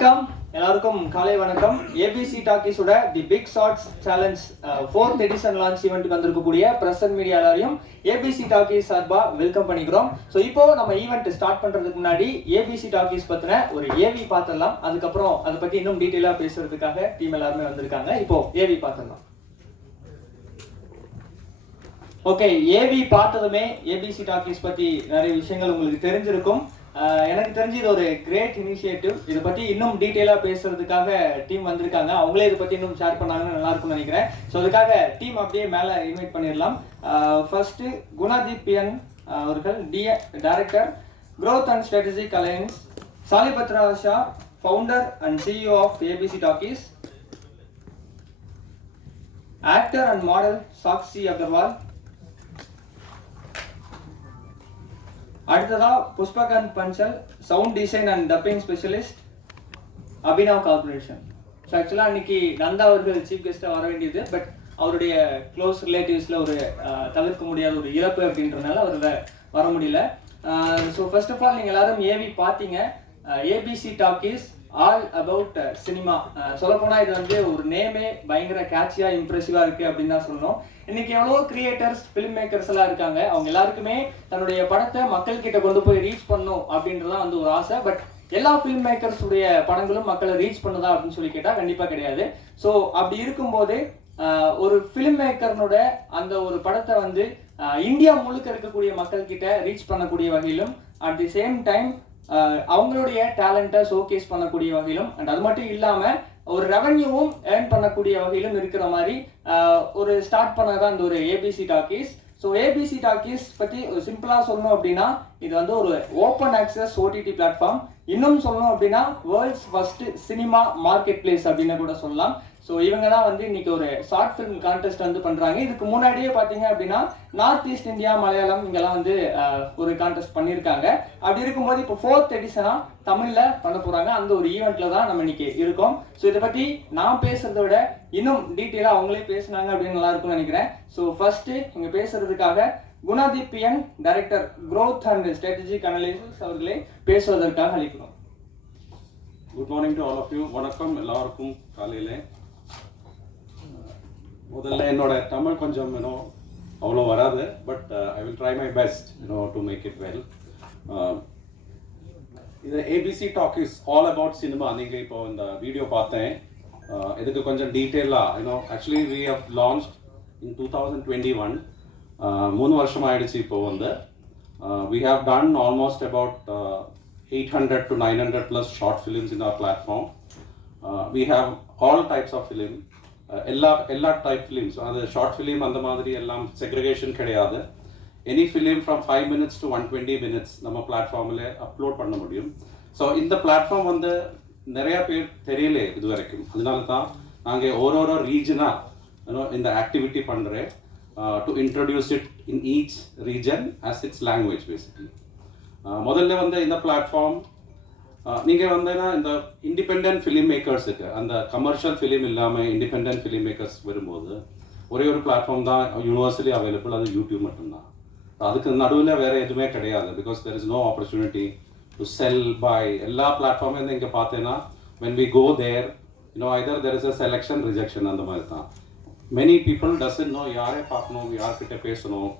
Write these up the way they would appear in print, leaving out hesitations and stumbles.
வணக்கம் எல்லாருக்கும் காலை வணக்கம். ஏபிசி டாக்கீஸோட the big shorts challenge 4th edition launch ஈவெண்ட்டுக்கு வந்திருக்கக்கூடிய பிரஸ் அண்ட் மீடியா எல்லாரையும் ஏபிசி டாக்கீஸ் சார்பா வெல்கம் பண்ணிக்கிறோம். ஸோ இப்போ நம்ம ஈவெண்ட் ஸ்டார்ட் பண்றதுக்கு முன்னாடி ஏபிசி டாக்கீஸ் பத்தின ஒரு ஏவி பார்த்துடலாம். அதுக்கப்புறம் அதை பத்தி இன்னும் டீட்டெயிலா பேசுறதுக்காக டீம் எல்லாருமே வந்திருக்காங்க. இப்போ ஏவி பார்த்துடலாம். ஓகே, ஏவி பார்த்ததுமே ஏபிசி டாக்கீஸ் பத்தி நிறைய விஷயங்கள் உங்களுக்கு தெரிஞ்சிருக்கும். எனக்கு தெரிஞ்சு இது ஒரு கிரேட் இனிஷியேட்டிவ். இதை பற்றி இன்னும் டீட்டெயிலாக பேசுறதுக்காக டீம் வந்திருக்காங்க. அவங்களே இதை பற்றி இன்னும் ஷேர் பண்ணாங்கன்னு நல்லா இருக்கும்னு நினைக்கிறேன். ஸோ அதுக்காக டீம் அப்படியே மேலே இன்வைட் பண்ணிடலாம். ஃபர்ஸ்ட் குணதீப் பியன் அவர்கள், director growth and strategic alliance, Shalibhadra Shah, founder and CEO of ABC talkies, actor and model Sakshi Agarwal, அடுத்ததா Pushpakant Panchal, sound design and dubbing specialist, Abhinav corporation. So ஆக்சுவலாக இன்னைக்கு நந்தா அவர்கள் சீஃப் கெஸ்ட்டாக வர வேண்டியது, பட் அவருடைய க்ளோஸ் ரிலேட்டிவ்ஸில் ஒரு தவிர்க்க முடியாத ஒரு இழப்பு அப்படின்றதுனால அவர் வர முடியல. ஸோ ஃபர்ஸ்ட் ஆஃப் ஆல் நீங்கள் எல்லாரும் ஏவி பார்த்தீங்க. ABC talkies all about cinema. சொல்லப்போனால் இது வந்து ஒரு நேமே பயங்கர கேட்சியாக இம்ப்ரெசிவாக இருக்குது அப்படின்னு தான் சொல்லணும். இன்னைக்கு எவ்வளோ கிரியேட்டர்ஸ், ஃபிலிம் மேக்கர்ஸ் எல்லாம் இருக்காங்க. அவங்க எல்லாருக்குமே தன்னுடைய படத்தை மக்கள் கிட்ட கொண்டு போய் ரீச் பண்ணும் அப்படின்றதான் வந்து ஒரு ஆசை. பட் எல்லா ஃபிலிம் மேக்கர்ஸ் உடைய படங்களும் மக்களை ரீச் பண்ணுதா அப்படின்னு சொல்லி கேட்டால் கண்டிப்பாக கிடையாது. ஸோ அப்படி இருக்கும்போது ஒரு ஃபிலிம் மேக்கர்னோட அந்த ஒரு படத்தை வந்து இந்தியா முழுக்க இருக்கக்கூடிய மக்கள் கிட்ட ரீச் பண்ணக்கூடிய வகையிலும், அட் தி சேம் டைம் அவங்களுடைய டேலண்ட்டை ஷோகேஸ் பண்ணக்கூடிய வகையிலும், அண்ட் அது மட்டும் இல்லாமல் ஒரு ரெவன்யூவும் ஏர்ன் பண்ணக்கூடிய வகையிலும் இருக்கிற மாதிரி ஒரு ஸ்டார்ட் பண்ணதான் இந்த ஒரு ABC talkies. So ABC talkies பற்றி ஒரு சிம்பிளாக சொல்லணும் அப்படின்னா, இது வந்து ஒரு ஓப்பன் ஆக்சஸ் ஓடிடி பிளாட்ஃபார்ம். இன்னும் சொல்லணும் அப்படின்னா world's first cinema market place அப்படின்னு கூட சொல்லலாம். ஸோ இவங்க தான் வந்து இன்னைக்கு ஒரு ஷார்ட் ஃபிலிம் கான்டெஸ்ட் வந்து பண்ணுறாங்க. இதுக்கு முன்னாடியே பார்த்தீங்க அப்படின்னா நார்த் ஈஸ்ட் இந்தியா, மலையாளம் இங்கெல்லாம் வந்து ஒரு கான்டெஸ்ட் பண்ணியிருக்காங்க. அப்படி இருக்கும்போது இப்போ 4th எடிஷனாக தமிழில் பண்ண போகிறாங்க. அந்த ஒரு ஈவெண்ட்டில் தான் நம்ம இன்னைக்கு இருக்கோம். ஸோ இதை பற்றி நான் பேசுகிறத விட இன்னும் டீட்டெயிலாக அவங்களே பேசுனாங்க அப்படின்னு நல்லா இருக்கும்னு நினைக்கிறேன். ஸோ ஃபர்ஸ்ட்டு இங்கே பேசுறதுக்காக குணதீப் பியன், director growth and strategic analysis அவர்களே பேசுவதற்காக அளிக்கிறோம். Good morning to all of you. வணக்கம் எல்லாருக்கும். காலையில் முதல்ல என்னோட தமிழ் கொஞ்சம் அவ்வளோ வராது, but I will try my best to make it well. இது ABC talk is all about cinema. நீங்கள் இப்போ இந்த வீடியோ பார்த்தேன். இதுக்கு கொஞ்சம் டீட்டெயிலாக actually we have launch in 2021. 3 வருஷம் ஆயிடுச்சு இப்போ வந்து. We have done almost about 800 to 900 plus short films in our platform. We have all types of film. எல்லா டைப் ஃபிலிம்ஸ், அது ஷார்ட் ஃபிலிம் அந்த மாதிரி எல்லாம் செக்ரிகேஷன் கிடையாது. Any film from 5 minutes to 120 minutes நம்ம பிளாட்ஃபார்மில் அப்லோட் பண்ண முடியும். ஸோ இந்த பிளாட்ஃபார்ம் வந்து நிறையா பேர் தெரியல இது வரைக்கும். அதனால தான் நாங்கள் ஒரு ரீஜனாக இந்த ஆக்டிவிட்டி பண்ணுறேன் to introduce it in each region as it's language basically. முதல்ல வந்து இந்த பிளாட்ஃபார்ம் நீங்கள் வந்து இந்த இண்டிபெண்ட் ஃபிலிம் மேக்கர்ஸுக்கு, அந்த கமர்ஷியல் ஃபிலிம் இல்லாமல் இண்டிபெண்ட் ஃபிலிம் மேக்கர்ஸ் வரும்போது ஒரே ஒரு பிளாட்ஃபார்ம் தான் யூனிவர்சலி அவைலபிள், அது யூடியூப் மட்டும்தான். அதுக்கு நடுவில் வேறு எதுவுமே கிடையாது. Because there is no opportunity to sell buy. எல்லா பிளாட்ஃபார்மும் இங்கே பார்த்தேன்னா when we go there either there is a selection rejection அந்த மாதிரி தான். many people doesn't know யாரே பார்க்கணும், யார்கிட்ட பேசணும்,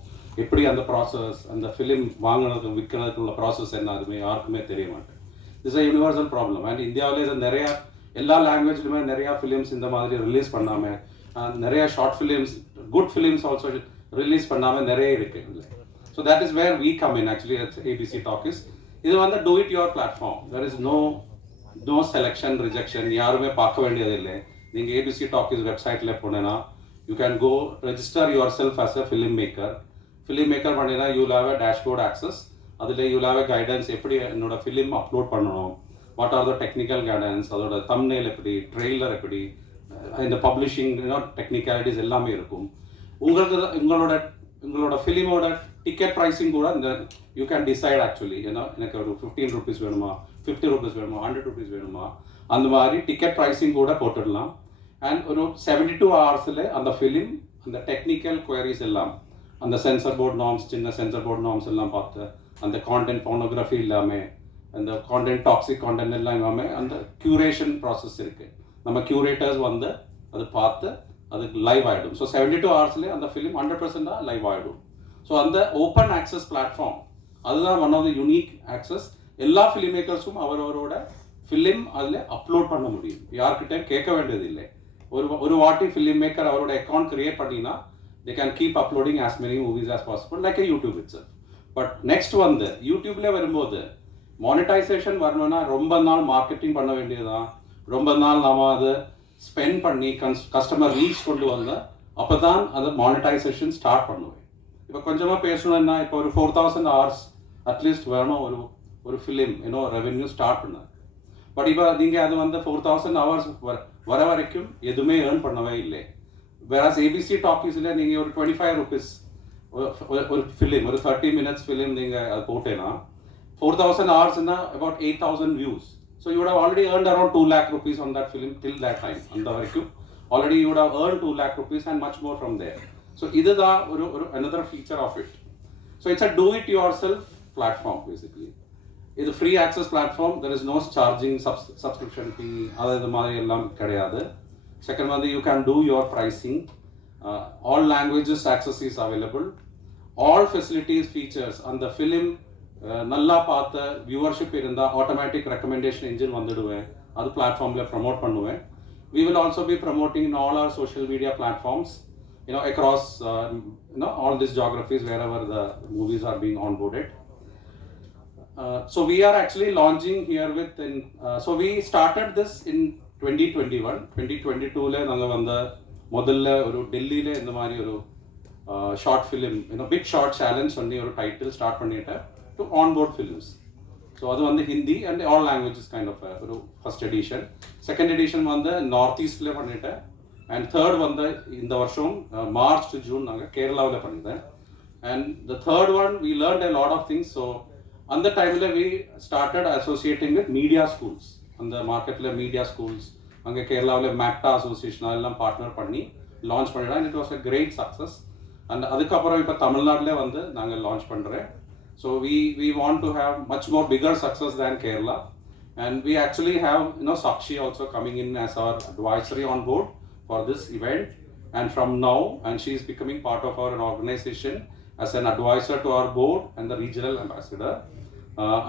எப்படி அந்த ப்ராசஸ், அந்த ஃபிலிம் வாங்கினது விற்கிறதுக்கு உள்ள ப்ராசஸ் என்ன, அதுவுமே யாருக்குமே தெரிய மாட்டேன். It's a universal problem. And இந்தியாவிலே இது நிறையா எல்லா லாங்குவேஜ்லையுமே நிறையா ஃபிலிம்ஸ் இந்த மாதிரி ரிலீஸ் பண்ணாமல், நிறையா short films, good films also release பண்ணாமல் நிறைய இருக்குது. So that is where we come in actually ABC talkies. இது வந்து do it your platform. There is no selection rejection, யாருமே பார்க்க வேண்டியதில்லை. நீங்கள் ஏபிசி டாக்கீஸ் வெப்சைட்டில் போனேன்னா you can go register yourself as a film maker பண்ணினா you will have a dashboard access. அதில் you will have a guidance, எப்படி என்னோட ஃபிலிம் அப்லோட் பண்ணணும், what are the technical guidance, அதோட தம்ப்நெயில் எப்படி, ட்ரெய்லர் எப்படி, இந்த பப்ளிஷிங் டெக்னிக்காலிட்டிஸ் எல்லாமே இருக்கும். உங்களோட ஃபிலிமோட டிக்கெட் ப்ரைஸிங் கூட இந்த யூ கேன் டிசைட் ஆக்சுவலி. எனக்கு ஒரு 15 rupees வேணுமா, 50 rupees வேணுமா, 100 rupees வேணுமா, அந்த மாதிரி டிக்கெட் ப்ரைஸிங் கூட போட்டுடலாம். அண்ட் ஒரு 72 hours அந்த ஃபிலிம், அந்த டெக்னிக்கல் குவரிஸ் எல்லாம், அந்த சென்சர் போர்ட் நார்ம்ஸ், சின்ன சென்சர் போர்ட் நார்ம்ஸ் எல்லாம் பார்த்து, அந்த கான்டென்ட் போர்னோகிராஃபி இல்லாமல் அந்த கான்டென்ட் டாக்ஸிக் கான்டென்ட் எல்லாம் எல்லாமே அந்த க்யூரேஷன் ப்ராசஸ் இருக்குது. நம்ம க்யூரேட்டர்ஸ் வந்து அது பார்த்து அதுக்கு லைவ் ஆகிடும். ஸோ 72 ஹவர்ஸ்லேயே அந்த ஃபிலிம் 100% லைவ் ஆகிடும். ஸோ அந்த ஓப்பன் ஆக்சஸ் பிளாட்ஃபார்ம் அதுதான் one of the unique access. எல்லா ஃபிலிம் மேக்கர்ஸும் அவரவரோட ஃபிலிம் அதில் அப்லோட் பண்ண முடியும், யார்கிட்டையும் கேட்க வேண்டியது இல்லை. ஒரு வாட்டி ஃபிலிம் மேக்கர் அவரோட அக்கௌண்ட் கிரியேட் பண்ணினா they can keep uploading as many movies as possible like a YouTube itself. But next வந்து யூடியூப்ல வரும்போது மானிட்டைசேஷன் வரணும்னா ரொம்ப நாள் மார்க்கெட்டிங் பண்ண வேண்டியதுதான், ரொம்ப நாள் நாம் அதை ஸ்பெண்ட் பண்ணி கஸ்டமர் ரீச் கொண்டு வந்த அப்போ தான் அதை மானிட்டைசேஷன் ஸ்டார்ட் பண்ணுவேன். இப்போ கொஞ்சமாக பேசணும்னா இப்போ ஒரு 4000 hours அட்லீஸ்ட் வேணும் ஒரு ஃபிலிம் ரெவென்யூ ஸ்டார்ட் பண்ண. பட் இப்போ நீங்கள் அது வந்து 4000 hours வர வரைக்கும் எதுவுமே ஏர்ன் பண்ணவே இல்லை. Whereas ABC Talkiesல நீங்கள் ஒரு 25 rupees ஒரு ஃபிலிம், ஒரு 30 minutes ஃபிலிம் நீங்கள் அது போட்டேன்னா 4000 hoursனா about 8000 views. So you would have already earned around 2 lakh rupees on that film till that time. அந்த வரைக்கும் already you would have earned 2 lakh rupees and much more from there. So இதுதான் ஒரு another feature of it. So it's a do it yourself platform basically. இது free access platform, there is no charging subscription fee, அது மாதிரி எல்லாம் கிடையாது. Second one, you can do your pricing. All languages access is available. All facilities, features and the film nalla paatha viewership irundha automatic recommendation engine vandiduven, adu platform la promote pannuven. We will also be promoting in all our social media platforms, across all these geographies wherever the movies are being onboarded. So we are actually launching here so we started this in 2021. 2022ல நாங்கள் வந்து முதல்ல ஒரு டெல்லியில் இந்த மாதிரி ஒரு short film big short challenge பண்ணி ஒரு டைட்டில் ஸ்டார்ட் பண்ணிட்டேன் டு ஆன்போர்ட் ஃபிலிம்ஸ். ஸோ அது வந்து Hindi and all languages kind of ஒரு ஃபர்ஸ்ட் எடிஷன். செகண்ட் எடிஷன் வந்து நார்த் ஈஸ்ட்ல பண்ணிட்டேன். அண்ட் தேர்ட் வந்து இந்த வருஷம் மார்ச் டு ஜூன் நாங்கள் கேரளாவில் பண்ணிட்டேன். And the third one we learned a lot of things. So அந்த டைமில் we started associating with media schools. அந்த மார்க்கெட்டில் மீடியா ஸ்கூல்ஸ் அங்கே கேரளாவில் மேக்டா அசோசியேஷன் அதெல்லாம் பார்ட்னர் பண்ணி லான்ச் பண்ணிடலாம். It was a great success. And அதுக்கப்புறம் இப்போ தமிழ்நாட்டிலே வந்து நாங்கள் லான்ச் பண்ணுறேன். So we want to have much more bigger success than Kerala. And we actually have Sakshi also coming in as our advisory on board for this event. And from now, and she is becoming part of our organization as an advisor to our board and the regional ambassador.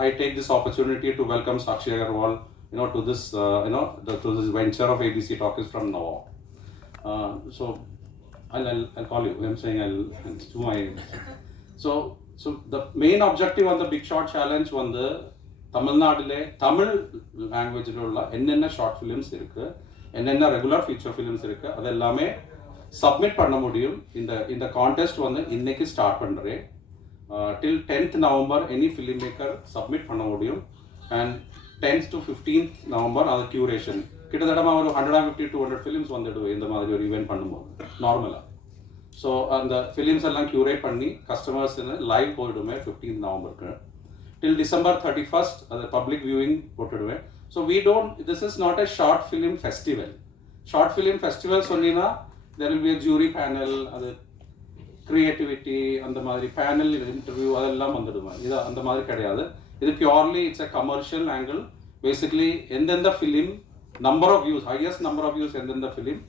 I take this opportunity to welcome sakshiagarwal to this to this venture of ABC Talkies from now on. So I'll call you. I'm saying I'll do my. So the main objective on the Big Short Challenge வந்து தமிழ்நாட்டிலே தமிழ் லாங்குவேஜில் உள்ள என்னென்ன short films இருக்கு, என்னென்ன regular feature films இருக்கு, அது எல்லாமே சப்மிட் பண்ண முடியும். இந்த கான்டெஸ்ட் வந்து இன்னைக்கு ஸ்டார்ட் பண்ணுறேன். டில் 10th November any film maker submit பண்ண முடியும். And 10th to 15th November அது க்யூரேஷன் கிட்டத்தட்ட ஒரு 150-200 ஃபிலிம்ஸ் வந்துடுவேன் இந்த மாதிரி ஒரு ஈவெண்ட் பண்ணும்போது நார்மலாக. ஸோ அந்த ஃபிலிம்ஸ் எல்லாம் க்யூரேட் பண்ணி கஸ்டமர்ஸ் லைவ் போயிடுவேன் 15th November till December 31st அது பப்ளிக் வியூவிங் போட்டுடுவேன். So this is not a short film festival. Short film festival சொன்னீங்கன்னா there will be a jury panel, அது கிரியேட்டிவிட்டி அந்த மாதிரி பேனல் இன்டர்வியூ அதெல்லாம் வந்துடுவேன். இது அந்த மாதிரி கிடையாது. இது purely it's a commercial angle. Basically எந்தெந்த film number of views, highest number of views எந்தெந்த film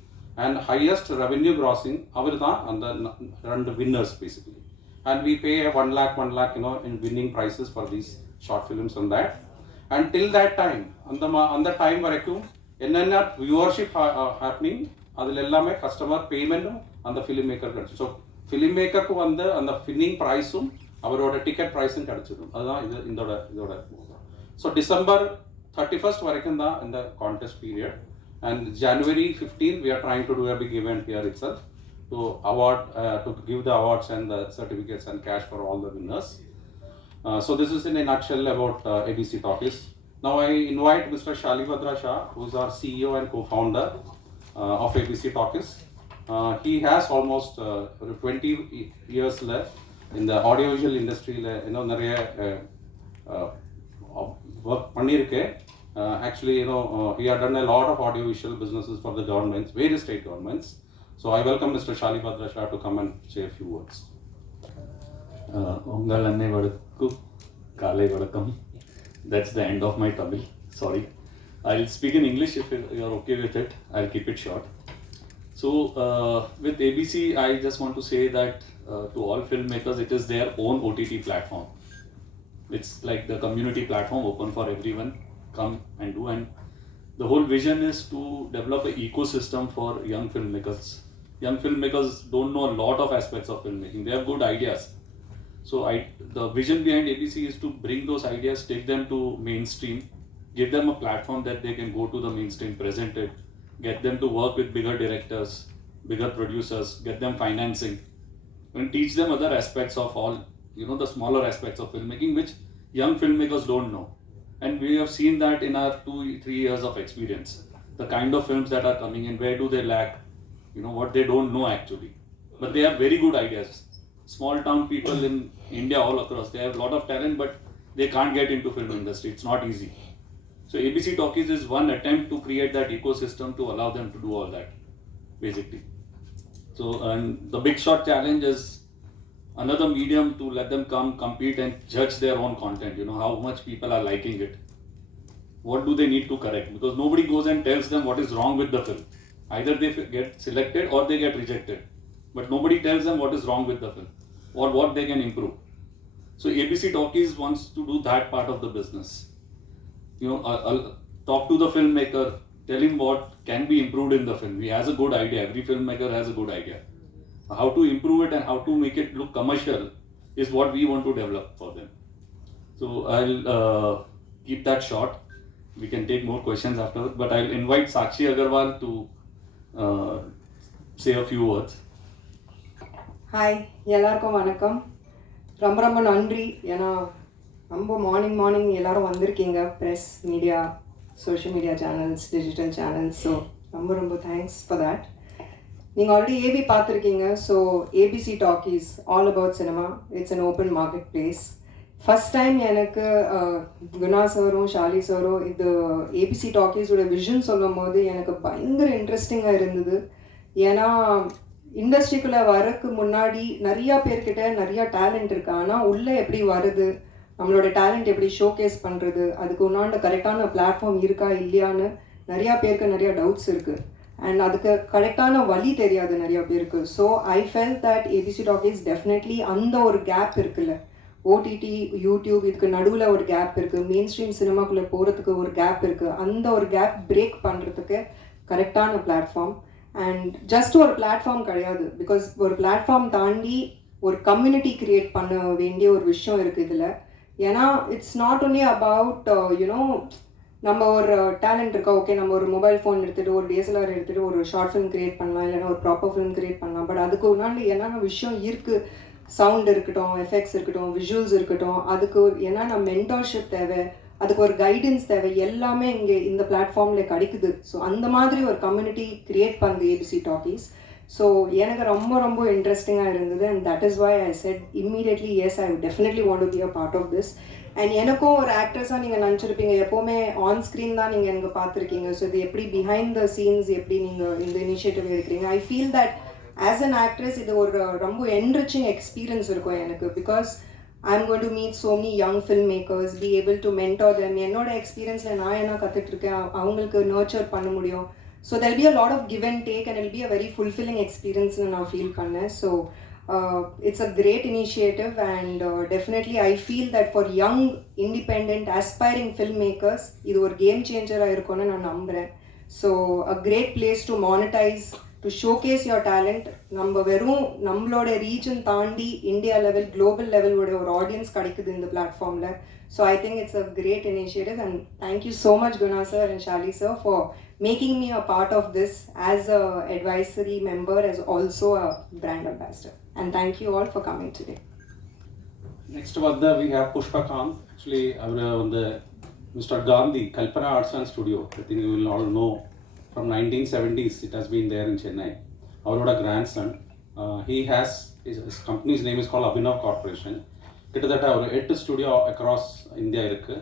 and highest revenue grossing அவர் தான் அந்த ரெண்டு winners basically. And we pay a 1 lakh in winning prizes for these short films on that. And till that time அந்த டைம் வரைக்கும் என்னென்ன viewership happening அதில் எல்லாமே கஸ்டமர் பேமெண்ட்டும் அந்த ஃபிலிம் மேக்கர் கிடச்சி. ஸோ ஃபிலிம் மேக்கருக்கு வந்து அந்த வின்னிங் ப்ரைஸும் அவரோட டிக்கெட் ப்ரைஸும் கிடச்சிடும். அதுதான் இதோட ஸோ December 31st வரைக்கும் தான் இந்த contest period. And January 15th we are trying to do a big event here itself to give the awards and the certificates and cash for all the winners. So this is in a nutshell about ABC Talkies. Now I invite Mr. Shalibhadra Shah, who is our CEO and co-founder of ABC Talkies. He has almost 20 years left in the audiovisual industry. நிறைய work பண்ணியிருக்கேன். Actually, he had done a lot of audiovisual businesses for the governments, various state governments. So I welcome Mr. Shalibhadra Shah to come and say a few words. உங்கள் அனைவருக்கும் காலை வணக்கம். That's the end of my Tamil. Sorry. I'll speak in English if you're okay with it. I'll keep it short. So, with ABC, I just want to say that to all filmmakers, it is their own OTT platform. It's like the community platform open for everyone. Come and do. And the whole vision is to develop an ecosystem for young filmmakers. Young filmmakers don't know a lot of aspects of filmmaking. They have good ideas. So the vision behind ABC is to bring those ideas, take them to mainstream, give them a platform that they can go to the mainstream, present it, get them to work with bigger directors, bigger producers, get them financing, and teach them other aspects of all, the smaller aspects of filmmaking, which young filmmakers don't know. And we have seen that in our 2-3 years of experience. The kind of films that are coming in, where do they lack, what they don't know actually. But they have very good ideas. Small town people in India all across, they have a lot of talent, but they can't get into film industry. It's not easy. So ABC Talkies is one attempt to create that ecosystem to allow them to do all that, basically. So, and the Big Shot Challenge is another medium to let them come, compete and judge their own content, how much people are liking it. What do they need to correct? Because nobody goes and tells them what is wrong with the film. Either they get selected or they get rejected. But nobody tells them what is wrong with the film or what they can improve. So ABC Talkies wants to do that part of the business. I'll talk to the filmmaker, tell him what can be improved in the film. He has a good idea. Every filmmaker has a good idea. How to improve it and how to make it look commercial is what we want to develop for them. So I'll keep that short. We can take more questions afterwards, but I'll invite Sakshi Agarwal to say a few words. Hi எல்லாருக்கும் வணக்கம். ரொம்ப ரொம்ப நன்றி. ஏன்னா ரொம்ப மார்னிங் எல்லோரும் வந்திருக்கீங்க, press, media, social media channels, digital channels. So ரொம்ப தேங்க்ஸ் ஃபார் தேட். நீங்கள் ஆல்ரெடி ஏபி பார்த்துருக்கீங்க. So ABC talkies all about cinema. It's an open market place. First time எனக்கு குணா சாரும் ஷாலி சாரும் இது ஏபிசி டாக்கீஸோட விஷன் சொல்லும் போது எனக்கு பயங்கர இன்ட்ரெஸ்டிங்காக இருந்தது. ஏன்னா இண்டஸ்ட்ரிக்குள்ளே வரக்கு முன்னாடி நிறையா பேர்கிட்ட நிறையா டேலண்ட் இருக்குது. ஆனால் உள்ளே எப்படி வருது, நம்மளோட டேலண்ட் எப்படி ஷோகேஸ் பண்ணுறது, அதுக்கு உண்டான கரெக்டான பிளாட்ஃபார்ம் இருக்கா இல்லையான்னு நிறையா பேருக்கு நிறையா டவுட்ஸ் இருக்குது. அண்ட் அதுக்கு கரெக்டான வழி தெரியாது நிறையா பேருக்கு. So I feel that ABC talkies definitely அந்த ஒரு கேப் இருக்குல்ல, ஓடிடி, யூடியூப், இதுக்கு நடுவில் ஒரு கேப் இருக்குது, மெயின் ஸ்ட்ரீம் சினிமாக்குள்ளே போகிறதுக்கு ஒரு கேப் இருக்குது. அந்த ஒரு கேப் பிரேக் பண்ணுறதுக்கு கரெக்டான பிளாட்ஃபார்ம். அண்ட் ஜஸ்ட் ஒரு பிளாட்ஃபார்ம் கிடையாது, பிகாஸ் ஒரு பிளாட்ஃபார்ம் தாண்டி ஒரு கம்யூனிட்டி க்ரியேட் பண்ண வேண்டிய ஒரு விஷயம் இருக்குது இதில். ஏன்னா இட்ஸ் நாட் ஒன்லி அபவுட் நம்ம ஒரு டேலண்ட் இருக்கா, ஓகே நம்ம ஒரு மொபைல் ஃபோன் எடுத்துகிட்டு ஒரு டிஎஸ்எல்ஆர் எடுத்துகிட்டு ஒரு ஷார்ட் ஃபிலிம் க்ரியேட் பண்ணலாம், இல்லைன்னா ஒரு ப்ராப்பர் ஃபிலிம் க்ரியேட் பண்ணலாம். பட் அதுக்கு உண்டான என்னென்ன விஷயம் இருக்குது, சவுண்ட் இருக்கட்டும், எஃபெக்ட்ஸ் இருக்கட்டும், விஷுவல்ஸ் இருக்கட்டும், அதுக்கு என்னென்ன மென்டார்ஷிப் தேவை, அதுக்கு ஒரு கைடன்ஸ் தேவை, எல்லாமே இங்கே இந்த பிளாட்ஃபார்மில் கிடைக்குது. ஸோ அந்த மாதிரி ஒரு கம்யூனிட்டி க்ரியேட் பண்ணுது ஏபிசி டாக்கீஸ். ஸோ எனக்கு ரொம்ப இன்ட்ரெஸ்டிங்காக இருந்தது. And that is why I said immediately yes, I definitely want to be a part of this. And எனக்கும் ஒரு ஆக்ட்ரஸாக நீங்கள் நினச்சிருப்பீங்க, எப்போவுமே ஆன் ஸ்க்ரீன் தான் நீங்கள் எனக்கு பார்த்துருக்கீங்க. ஸோ இது எப்படி பிஹைண்ட் த சீன்ஸ் எப்படி நீங்கள் இந்த இனிஷியேட்டிவ் எடுக்கிறீங்க. I feel that as an actress இது ஒரு ரொம்ப என்ரிச்சிங் எக்ஸ்பீரியன்ஸ் இருக்கும் எனக்கு. Because I'm going to meet so many young filmmakers, be able to mentor them. என்னோட எக்ஸ்பீரியன்ஸில் நான் என்ன கற்றுட்ருக்கேன் அவங்களுக்கு நர்ச்சர் பண்ண முடியும். So there'll be a lot of give and take and it'll be a very fulfilling experience நான் ஃபீல் பண்ணேன். So it's a great initiative and definitely I feel that for young independent aspiring filmmakers இது ஒரு கேம் சேஞ்சராக இருக்கும்னு நான் நம்புகிறேன். So a great place to monetize, to showcase your talent. நம்ம வெறும் நம்மளோட ரீஜன் தாண்டி இந்தியா லெவல், குளோபல் லெவலோட ஒரு ஆடியன்ஸ் கிடைக்குது இந்த பிளாட்ஃபார்மில். So I think it's a great initiative and thank you so much Guna sir and Shali sir for making me a part of this as a advisory member, as also a brand ambassador. And thank you all for coming today. Next we have Pushpakant. Actually, Mr. Gandhi, Kalpana Arts and Studio. I think you will all know from 1970s it has been there in Chennai. Our grandson, his company's name is called Abhinav Corporation. Kittadata our 8 studio across India irukku,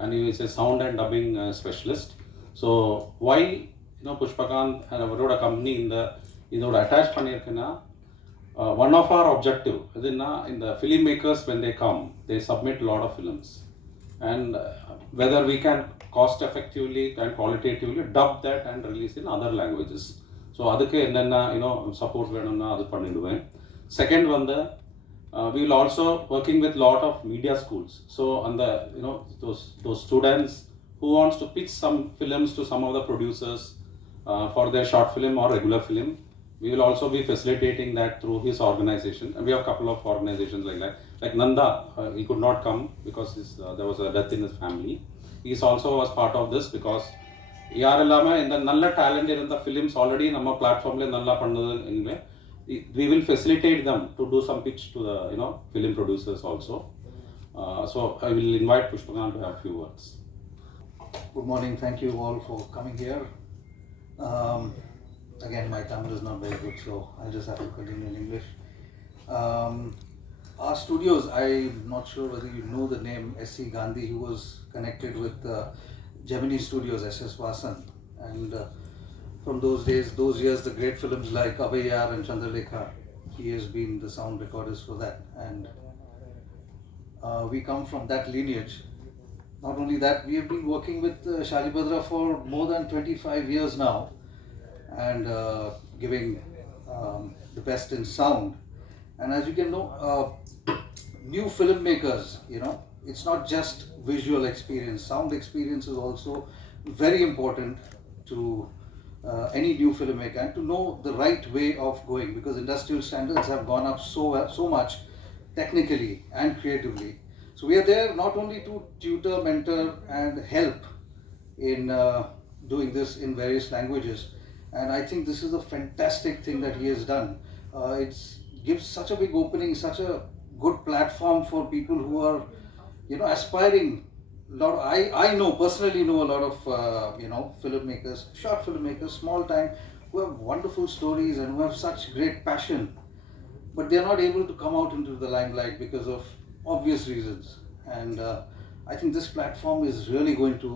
and he is a sound and dubbing specialist. So why Pushpakant and our company in the attach pannirukna, one of our objective in the filmmakers, when they come they submit a lot of films, and whether we can cost effectively and qualitatively dub that and release in other languages. So அதுக்கு என்னென்ன support வேணும்னா அது பண்ணிடுவேன். Second வந்து we will also working with lot of media schools. So on the those students who wants to pitch some films to some of the producers for their short film or regular film, we will also be facilitating that through his organization. And we have a couple of organizations like that. Like Nanda, he could not come because there was a death in his family. He also was part of this because யாரெல்லாமே இந்த நல்ல talent இருந்த films already நம்ம platformல நல்லா பண்ணுதுன்னு we will facilitate them to do some pitch to the film producers also. So I will invite Pushpakan to have a few words. Good morning. Thank you all for coming here. Again, my Tamil is not very good, so I'll just have to continue in English. Our studios, I'm not sure whether you know the name S.C. Gandhi, who was connected with Gemini Studios, S.S. Vasan. And from those days, those years, the great films like Abhayar and Chandralekha, he has been the sound recordist for that. And we come from that lineage. Not only that, we have been working with Shalibhadra for more than 25 years now and giving the best in sound. And as you can know, new filmmakers, it's not just visual experience. Sound experience is also very important to any new filmmaker, and to know the right way of going, because industrial standards have gone up so much technically and creatively. So we are there not only to tutor, mentor and help in doing this in various languages, and I think this is a fantastic thing that he has done. It gives such a big opening, such a good platform for people who are aspiring. I personally know a lot of filmmakers, short filmmakers, small time, who have wonderful stories and who have such great passion, but they are not able to come out into the limelight because of obvious reasons. And I think this platform is really going to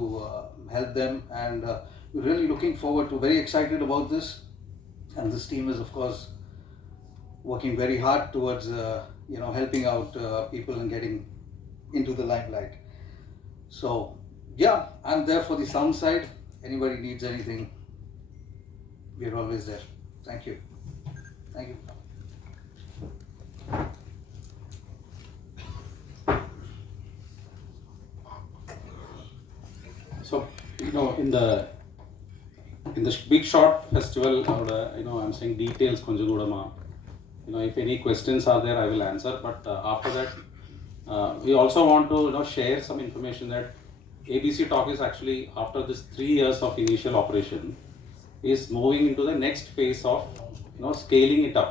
help them, and we're really looking forward to, very excited about this. And this team is of course working very hard towards helping out people and getting into the limelight. So yeah, I'm there for the sound side. Anybody needs anything, we're always there. Thank you. So in the Big Shot Festival, I'm saying details konjam koodama. If any questions are there, I will answer. But after that, we also want to share some information that ABC Talkies actually, after this 3 years of initial operation, is moving into the next phase of scaling it up.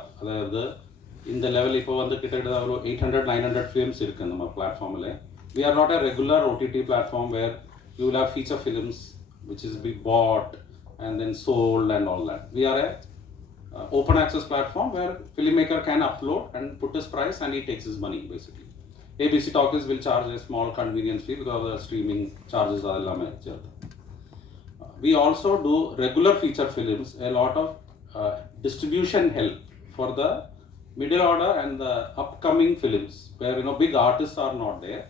In the level, if 800-900 films irukku நம்ம platformல. We are not a regular OTT platform where you will have feature films which is be bought and then sold and all that. We are a open access platform where filmmaker can upload and put his price and he takes his money basically. ABC Talkies will charge a small convenience fee because of the streaming charges adellame cheyadu. We also do regular feature films, a lot of distribution help for the middle order and the upcoming films where big artists are not there,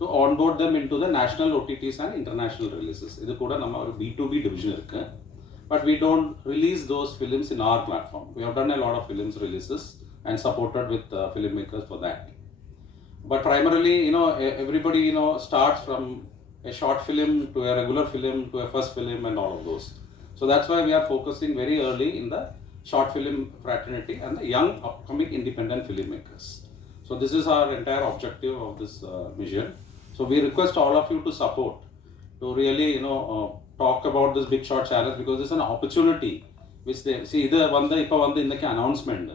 to onboard them into the national OTTs and international releases. Idu kuda nama oru B2B division irukku, but we don't release those films in our platform. We have done a lot of films releases and supported with filmmakers for that. But primarily, everybody starts from a short film to a regular film to a first film and all of those. So that's why we are focusing very early in the short film fraternity and the young upcoming independent filmmakers. So this is our entire objective of this mission. So we request all of you to support, to really talk about this Big Shot challenge, because it's an opportunity which they see. Ipa vanda indaki announcement.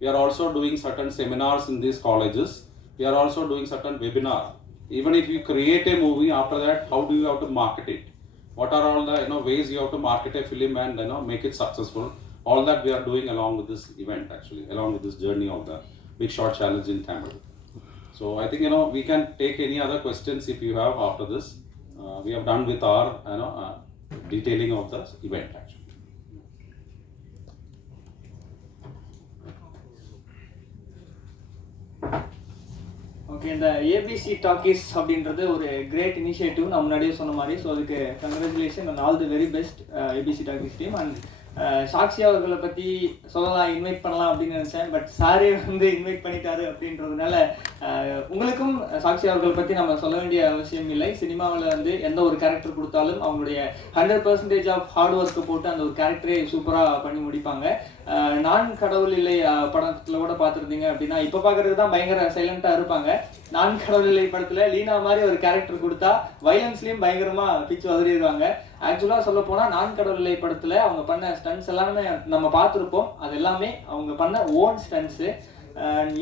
We are also doing certain seminars in these colleges. We are also doing certain webinar. Even if you create a movie, after that, how do you have to market it? What are all the ways you have to market a film and make it successful? All that we are doing along with this event, actually, along with this journey of the Big Shot Challenge in Tamil. So I think we can take any other questions if you have after this. We have done with our detailing of the event, actually. Okay, இந்த ABC talkies அப்படின்றது ஒரு great initiative, நான் முன்னாடியே சொன்ன மாதிரி. ஸோ அதுக்கு congratulation and all the very best ABC talkies team. And Sakshi அவர்களை பற்றி சொல்லலாம், இன்வைட் பண்ணலாம் அப்படின்னு நினச்சேன். பட் சாரே வந்து இன்வைட் பண்ணிட்டாரு அப்படின்றதுனால உங்களுக்கும் சாக்ஷி அவர்களை பற்றி நம்ம சொல்ல வேண்டிய அவசியம் இல்லை. சினிமாவில் வந்து எந்த ஒரு கேரக்டர் கொடுத்தாலும் அவங்களுடைய 100% ஆஃப் ஹார்ட் ஒர்க்கை போட்டு அந்த ஒரு கேரக்டரே சூப்பராக பண்ணி முடிப்பாங்க. நான் கடவுள் இல்லை படத்தில் கூட பார்த்துருந்தீங்க அப்படின்னா, இப்போ பார்க்குறது தான் பயங்கர சைலண்ட்டாக இருப்பாங்க. நான் கடவுள் இல்லை படத்தில் லீனா மாதிரி ஒரு கேரக்டர் கொடுத்தா வைலன்ஸ்லேயும் பயங்கரமாக பிச்சு வதறிடுவாங்க. ஆக்சுவலாக சொல்ல போனால் நான் கடவுள் இல்லை படத்தில் அவங்க பண்ண ஸ்டன்ட்ஸ் எல்லாமே நம்ம பார்த்துருப்போம். அது எல்லாமே அவங்க பண்ண ஓன் ஸ்டன்ட்ஸு.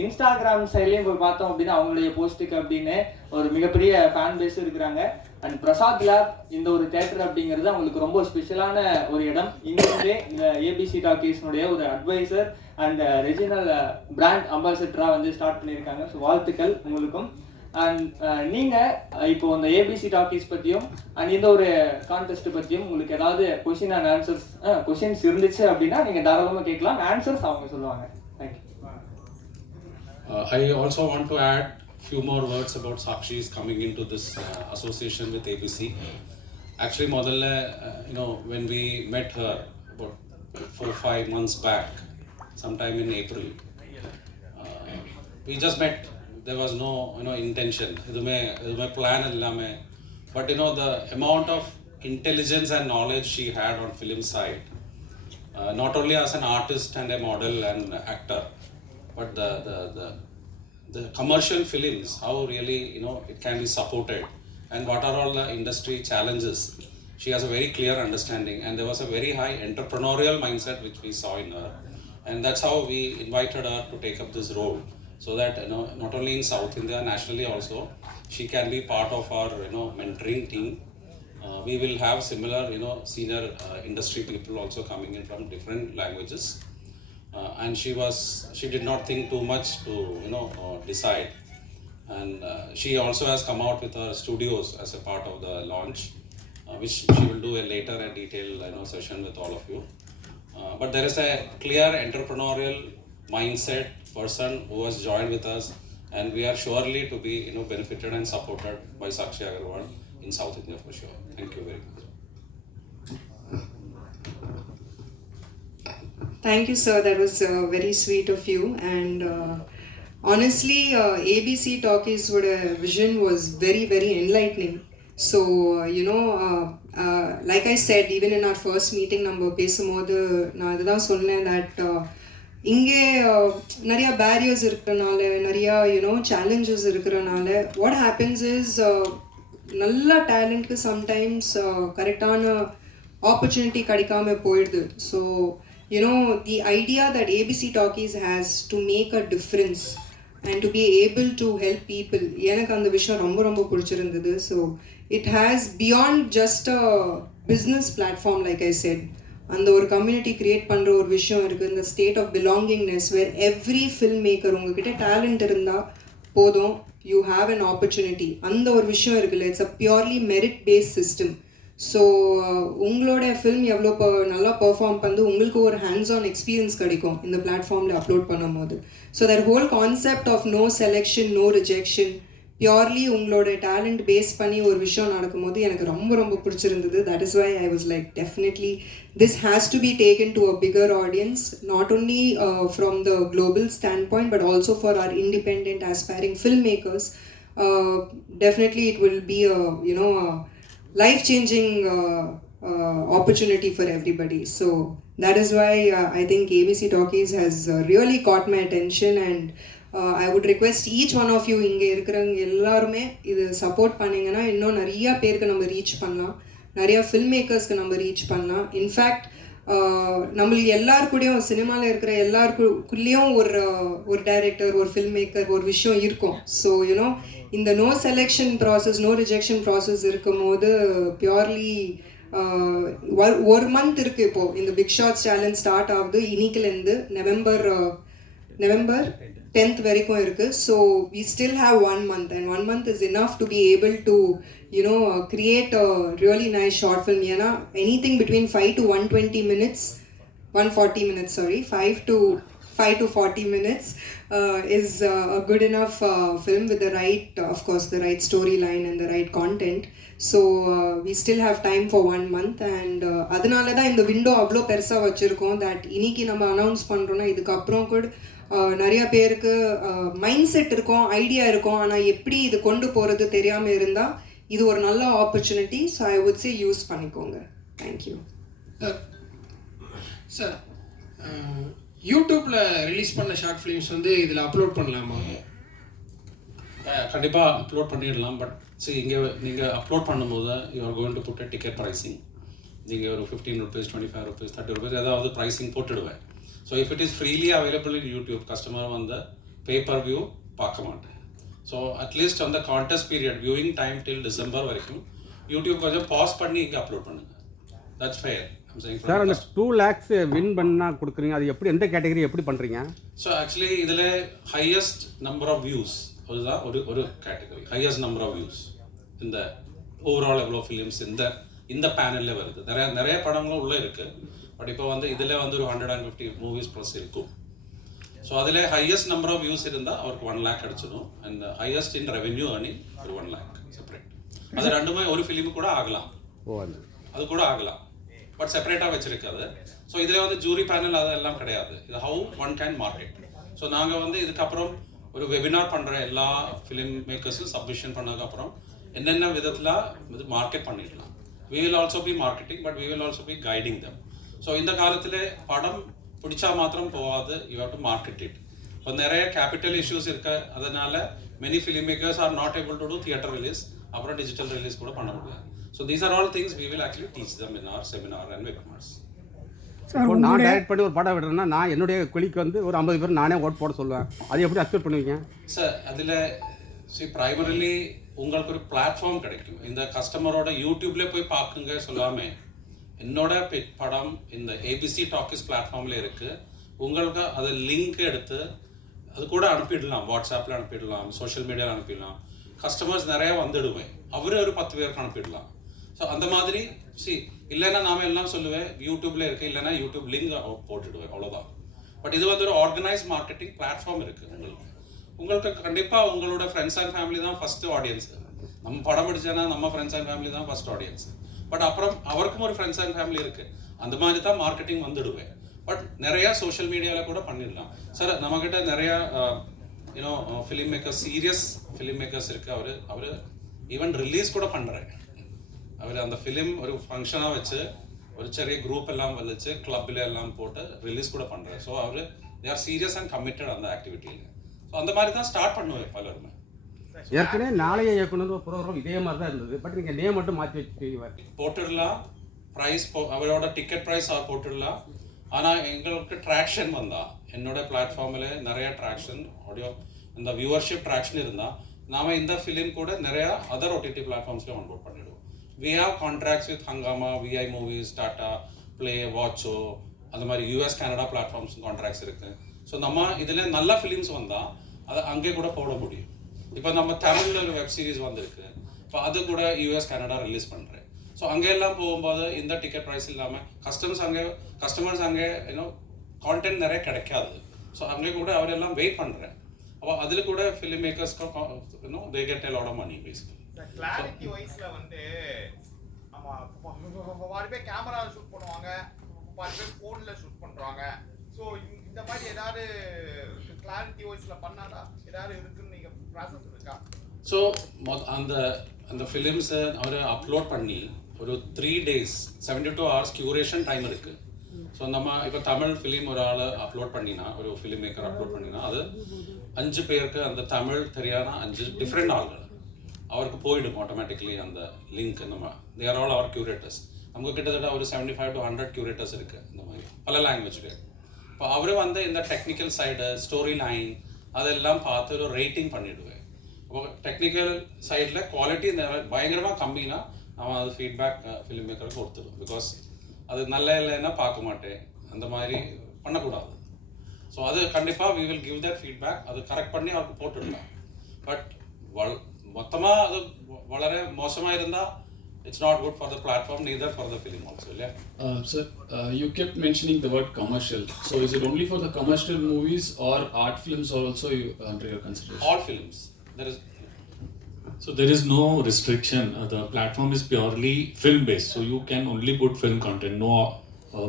இன்ஸ்டாகிராம் சைட்லேயும் போய் பார்த்தோம் அப்படின்னா அவங்களுடைய போஸ்ட்டுக்கு அப்படின்னு ஒரு மிகப்பெரிய ஃபேன் பேஸும் இருக்கிறாங்க. அண்ட் பிரசாத் லேப் இந்த ஒரு தேட்டர் அப்படிங்கிறது அவங்களுக்கு ரொம்ப ஸ்பெஷலான ஒரு இடம். இங்கிருந்தே இந்த ஏபிசி டாக்கீஸ்னுடைய ஒரு அட்வைசர் அண்ட் ரெஜினல் பிராண்ட் அம்பாசிடராக வந்து ஸ்டார்ட் பண்ணியிருக்காங்க. ஸோ வாழ்த்துக்கள் உங்களுக்கும். அண்ட் நீங்கள் இப்போ இந்த ஏபிசி டாக்கீஸ் பற்றியும் அண்ட் இந்த ஒரு கான்டெஸ்ட் பற்றியும் உங்களுக்கு ஏதாவது கொஷின் அண்ட் ஆன்சர்ஸ் கொஷின்ஸ் இருந்துச்சு அப்படின்னா நீங்கள் தாராளமாக கேட்கலாம். ஆன்சர்ஸ் அவங்க சொல்லுவாங்க. Thank you. I also want to add few more words about Sakshi's coming into this association with ABC. Actually, modalla, when we met her about 4-5 months back, sometime in April, we just met. There was no, intention. Idume plan illame. But the amount of intelligence and knowledge she had on film side, not only as an artist and a model and actor, but the commercial films, how really it can be supported, and what are all the industry challenges. She has a very clear understanding, and there was a very high entrepreneurial mindset which we saw in her, and that's how we invited her to take up this role, so that not only in South India, nationally also, she can be part of our mentoring team. We will have similar senior industry people also coming in from different languages. And she did not think too much to decide, and she also has come out with her studios as a part of the launch, which she will do a later and detailed session with all of you. But there is a clear entrepreneurial mindset person who has joined with us, and we are surely to be benefited and supported by Sakshi Agarwal in South India for sure. Thank you very much. Thank you, sir. That was very sweet of you. And honestly, ABC Talkies vision was very, very enlightening. So, like I said, even in our first meeting, நம்ம பேசும்போது நான் அதுதான் சொன்னேன் that இங்கே நிறையா பேரியர்ஸ் இருக்கிறனால, நிறையா சேலஞ்சஸ் இருக்கிறனால what happens is நல்ல டேலண்ட்க்கு சம்டைம்ஸ் கரெக்டான ஆப்பர்ச்சுனிட்டி கிடைக்காம போயிடுது. So the idea that ABC Talkies has to make a difference and to be able to help people, எனக்கு அந்த விஷயம் ரொம்ப ரொம்ப பிடிச்சிருந்தது. So it has beyond just a business platform, like I said, அந்த ஒரு கம்யூனிட்டி கிரியேட் பண்ணுற ஒரு விஷயம் இருக்குது. இந்த state of belongingness where every film maker உங்ககிட்ட டேலண்ட் இருந்தால் போதும், யூ ஹாவ் அன் ஆப்பர்ச்சுனிட்டி. அந்த ஒரு விஷயம் இருக்குல்ல, it's a purely merit based system. So உங்களோட ஃபில்ம் எவ்வளோ நல்லா பர்ஃபார்ம் பண்ணி உங்களுக்கு ஒரு ஹேண்ட்ஸ் ஆன் எக்ஸ்பீரியன்ஸ் கிடைக்கும் இந்த பிளாட்ஃபார்மில் அப்லோட் பண்ணும்போது. So that whole concept of no selection, no rejection, purely உங்களோட டேலண்ட் பேஸ் பண்ணி ஒரு விஷயம் நடக்கும்போது எனக்கு ரொம்ப ரொம்ப பிடிச்சிருந்தது. That is why I was like definitely this has to be taken to a bigger audience, not only from the global stand point but also for our independent aspiring filmmakers. Definitely it will be a life-changing opportunity for everybody. So that is why I think ABC Talkies has really caught my attention, and I would request each one of you இங்கே இருக்கிறவங்க எல்லாருமே இது சப்போர்ட் பண்ணிங்கன்னா இன்னும் நிறையா பேருக்கு நம்ம ரீச் பண்ணலாம், நிறையா ஃபில்ம் மேக்கர்ஸ்க்கு நம்ம ரீச் பண்ணலாம். இன்ஃபேக்ட் நம்மளுக்கு எல்லாருக்கூடையும் சினிமாவில் இருக்கிற எல்லாருக்குள்ளேயும் ஒரு டைரக்டர், ஒரு ஃபில்ம் மேக்கர், ஒரு விஷயம் இருக்கும். ஸோ இந்த no selection process, no rejection process இருக்கும் போது பியூர்லி ஒரு மந்த் இருக்குது. இப்போது இந்த பிக் ஷாட்ஸ் சேலஞ்ச் ஸ்டார்ட் ஆகுது இன்னைக்குலேருந்து நவம்பர் 10th வரைக்கும் இருக்குது. So we still have 1 month, and 1 month is enough to be able to create a really nice short film. ஏன்னா anything between 5 to 120 minutes, 140 minutes, sorry, 5 to 5 to 40 minutes is a good enough film with the right, of course, the right storyline and the right content. So we still have time for 1 month, and அதனால தான் இந்த விண்டோ அவ்வளோ பெருசாக வச்சுருக்கோம். தட் இன்னைக்கு நம்ம அனௌன்ஸ் பண்ணுறோன்னா இதுக்கப்புறம் கூட நிறைய பேருக்கு மைண்ட் செட் இருக்கும், ஐடியா இருக்கும், ஆனால் எப்படி இது கொண்டு போகிறது தெரியாமல் இருந்தால் இது ஒரு நல்ல opportunity. So I would say use பண்ணிக்கோங்க. Thank you sir. யூடியூப்பில் ரிலீஸ் பண்ண ஷார்ட் ஃபிலிம்ஸ் வந்து இதில் அப்லோட் பண்ணலாமா? கண்டிப்பாக அப்லோட் பண்ணிடலாம். பட் சரி, இங்கே நீங்கள் அப்லோட் பண்ணும்போது you are going to put a ticket pricing. நீங்கள் ஒரு 15 rupees, 25 rupees, 30 rupees ஏதாவது ப்ரைஸிங் போட்டுடுவேன். So if it is freely available in YouTube, customer வந்து பேப்பர் வியூ பார்க்க மாட்டேன். ஸோ அட்லீஸ்ட் அந்த contest period viewing time till December வரைக்கும் YouTube கொஞ்சம் பாஸ் பண்ணி இங்கே அப்லோட் பண்ணுங்கள். That's fair. சார், அந்த 2 lakhs வின் பண்ணால் கொடுக்குறீங்க, அது எப்படி, எந்த கேட்டகரி எப்படி பண்ணுறீங்க? ஸோ ஆக்சுவலி இதில் ஹையஸ்ட் நம்பர் ஆஃப் வியூஸ் அதுதான் ஒரு category. Highest number of views இந்த ஓவரால் எவ்வளோ ஃபிலிம்ஸ் இந்த பேனலில் வருது. நிறைய படங்களும் உள்ளே இருக்குது. பட் இப்போ வந்து இதில் வந்து ஒரு 150 மூவிஸ் ப்ளஸ் இருக்கும். ஸோ அதில் ஹையஸ்ட் நம்பர் ஆஃப் வியூஸ் இருந்தால் அவருக்கு 1 lakh கிடச்சிடும். And highest in revenue earning ஒரு 1 lakh செப்பரேட். அது ரெண்டுமே ஒரு ஃபிலிமு கூட ஆகலாம், அது கூட ஆகலாம், பட் செப்பரேட்டாக வச்சுருக்காது. ஸோ இதில் வந்து ஜூரி பேனல் அதெல்லாம் கிடையாது. இது how one can market. So நாங்கள் வந்து இதுக்கப்புறம் ஒரு வெபினார் பண்ணுற எல்லா ஃபிலிம் மேக்கர்ஸும் சப்மிஷன் பண்ணதுக்கப்புறம் என்னென்ன விதத்தில் இது மார்க்கெட் பண்ணிடலாம். we will also be marketing, but we will also be guiding them. ஸோ இந்த காலத்தில் படம் பிடிச்சா மாத்திரம் போகாது, you have to market it. இப்போ நிறைய கேபிட்டல் இஷ்யூஸ் இருக்கு, அதனால many film makers are not able to do theatre release, அப்புறம் டிஜிட்டல் ரிலீஸ் கூட பண்ண முடியாது. So these are all things we will actually teach them in our seminar and webinars. நான் டைரக்ட் பண்ணி ஒரு படம் விடுறேன்னா நான் என்னுடைய கொலிக்கு வந்து ஒரு 50 பேர் நானே ஓட் போட சொல்லுவேன். அது எப்படி அக்செப்ட் பண்ணுவீங்க சார்? அதில் ப்ரைமரிலி உங்களுக்கு ஒரு பிளாட்ஃபார்ம் கிடைக்கும். இந்த கஸ்டமரோட யூடியூப்லேயே போய் பார்க்குங்க சொல்லாமல் என்னோட படம் இந்த ஏபிசி டாக்கீஸ் பிளாட்ஃபார்மில் இருக்குது. உங்களுக்கு அதை லிங்க் எடுத்து அது கூட அனுப்பிடலாம், வாட்ஸ்அப்பில் அனுப்பிடலாம், சோஷியல் மீடியாவில் அனுப்பிடலாம். கஸ்டமர்ஸ் நிறையா வந்துடுவேன், அவரே ஒரு 10 பேருக்கு அனுப்பிடலாம். ஸோ அந்த மாதிரி இல்லைன்னா நாம எல்லாம் சொல்லுவேன் யூடியூப்ல இருக்கு, இல்லைன்னா யூடியூப் லிங்க் போட்டுடுவேன், அவ்வளோதான். பட் இது வந்து ஒரு ஆர்கனைஸ் மார்க்கெட்டிங் பிளாட்ஃபார்ம் இருக்குது. உங்களுக்கு கண்டிப்பாக உங்களோட ஃப்ரெண்ட்ஸ் அண்ட் ஃபேமிலி தான் ஃபர்ஸ்ட் ஆடியன்ஸ். நம்ம படம் பிடிச்சேன்னா நம்ம ஃப்ரெண்ட்ஸ் அண்ட் ஃபேமிலி தான் ஃபர்ஸ்ட் ஆடியன்ஸ். பட் அப்புறம் அவருக்கும் ஒரு ஃப்ரெண்ட்ஸ் அண்ட் ஃபேமிலி இருக்குது. அந்த மாதிரி தான் மார்க்கெட்டிங் வந்துடுவேன். பட் நிறையா சோஷியல் மீடியாவில் கூட பண்ணிடலாம் சார். நம்மக்கிட்ட நிறையா film makers, serious film makers இருக்குது. அவர் ஈவன் ரிலீஸ் கூட பண்ணுறேன். அவர் அந்த ஃபிலிம் ஒரு ஃபங்க்ஷனாக வச்சு ஒரு சிறிய குரூப் எல்லாம் வச்சு கிளப்பில் எல்லாம் போட்டு ரிலீஸ் கூட பண்ணுறேன். ஸோ அவர் they are serious and committed அந்த ஆக்டிவிட்டியில். ஸோ அந்த மாதிரி தான் ஸ்டார்ட் பண்ணுவேன் பலருமே. ஏற்கனவே நாளைய இயக்குனர் ப்ரோக்ராம் இதே மாதிரி தான் இருந்தது. பட் நீங்கள் நேம் மட்டும் மாற்றி வச்சு போட்டுடலாம், ப்ரைஸ் அவரோட டிக்கெட் ப்ரைஸ் போட்டுடலாம். ஆனால் எங்களுக்கு ட்ராக்ஷன் வந்தால் என்னோட பிளாட்ஃபார்மில் நிறையா ட்ராக்ஷன், ஆடியோ இந்த வியூவர்ஷிப் ட்ராக்ஷன் இருந்தால் நாம் இந்த ஃபிலிம் கூட நிறையா அதர் OTT பிளாட்ஃபார்ம்ஸ்லேயும் அன்லோட் பண்ணிவிடுவோம். We have contracts with Hangama, VI Movies, Tata, Play, Watcho, அந்த மாதிரி US, Canada பிளாட்ஃபார்ம்ஸ் கான்ட்ராக்ட்ஸ் இருக்குது. ஸோ நம்ம இதில் நல்ல ஃபிலிம்ஸ் வந்தால் அதை அங்கே கூட போட முடியும். இப்போ நம்ம தமிழில் ஒரு வெப் சீரிஸ் வந்திருக்கு, இப்போ அது கூட US, Canada ரிலீஸ் பண்ணுறேன். ஸோ அங்கே எல்லாம் போகும்போது இந்த டிக்கெட் ப்ரைஸ் இல்லாமல் கஸ்டமர்ஸ் அங்கே கான்டென்ட் நிறைய கிடைக்காது. ஸோ அங்கே கூட அவரெல்லாம் வெயிட் பண்ணுறேன். அப்போ அதில் கூட ஃபிலிம் மேக்கர்ஸ்க்கு they get a lot of money basically. Clarity வைஸ்ல வந்து ஆமா பாதி பேர் கேமரால ஷூட் பண்ணுவாங்க, பாதி பேர் போன்ல ஷூட் பண்றாங்க. சோ இந்த மாதிரி ஏதாவது கிளாரிட்டி வைஸ்ல பண்ணாதா ஏதாவது இருக்குன்னு நீங்க ப்ராசஸ் இருக்கா? ஸோ அந்த ஃபிலிம்ஸ் அவர் அப்லோட் பண்ணி ஒரு 3 days 72 hours கியூரேஷன் டைம் இருக்கு. ஸோ நம்ம இப்போ தமிழ் ஃபிலிம் ஒரு ஆள் அப்லோட் பண்ணினா, ஒரு ஃபிலிம் மேக்கர் அப்லோட் பண்ணினா அது 5 பேருக்கு அந்த தமிழ் தெரியாத 5 டிஃப்ரெண்ட் ஆள்கள் அவருக்கு போயிடும் ஆட்டோமேட்டிக்லி அந்த லிங்க். நம்ம தேர் ஆல் அவர் கியூரேட்டர்ஸ். நமக்கு கிட்டத்தட்ட ஒரு 75 to 100 கியூரேட்டர்ஸ் இருக்குது இந்த மாதிரி பல லாங்குவேஜ்க்கு. இப்போ அவரு வந்து இந்த டெக்னிக்கல் சைடு, ஸ்டோரி லைன் அதெல்லாம் பார்த்து ஒரு ரேட்டிங் பண்ணிவிடுவேன். இப்போ டெக்னிக்கல் சைடில் குவாலிட்டி பயங்கரமாக கம்மினா அவன் அது ஃபீட்பேக் ஃபிலிம் மேக்கருக்கு கொடுத்துடும். பிகாஸ் அது நல்ல இல்லைன்னா பார்க்க மாட்டேன், அந்த மாதிரி பண்ணக்கூடாது. ஸோ அது கண்டிப்பாக we will give that feedback, அது கரெக்ட் பண்ணி அவருக்கு போட்டுடலாம். பட் மொத்தமாக அது வளர மோசமாக இருந்தால் it's not good for the platform, neither for the film also. Yeah. Sir, you kept mentioning the word commercial. So is it only for the commercial movies or art films also under your consideration? All films. There is. So there is no restriction. The platform is purely film based. So you can only put film content. No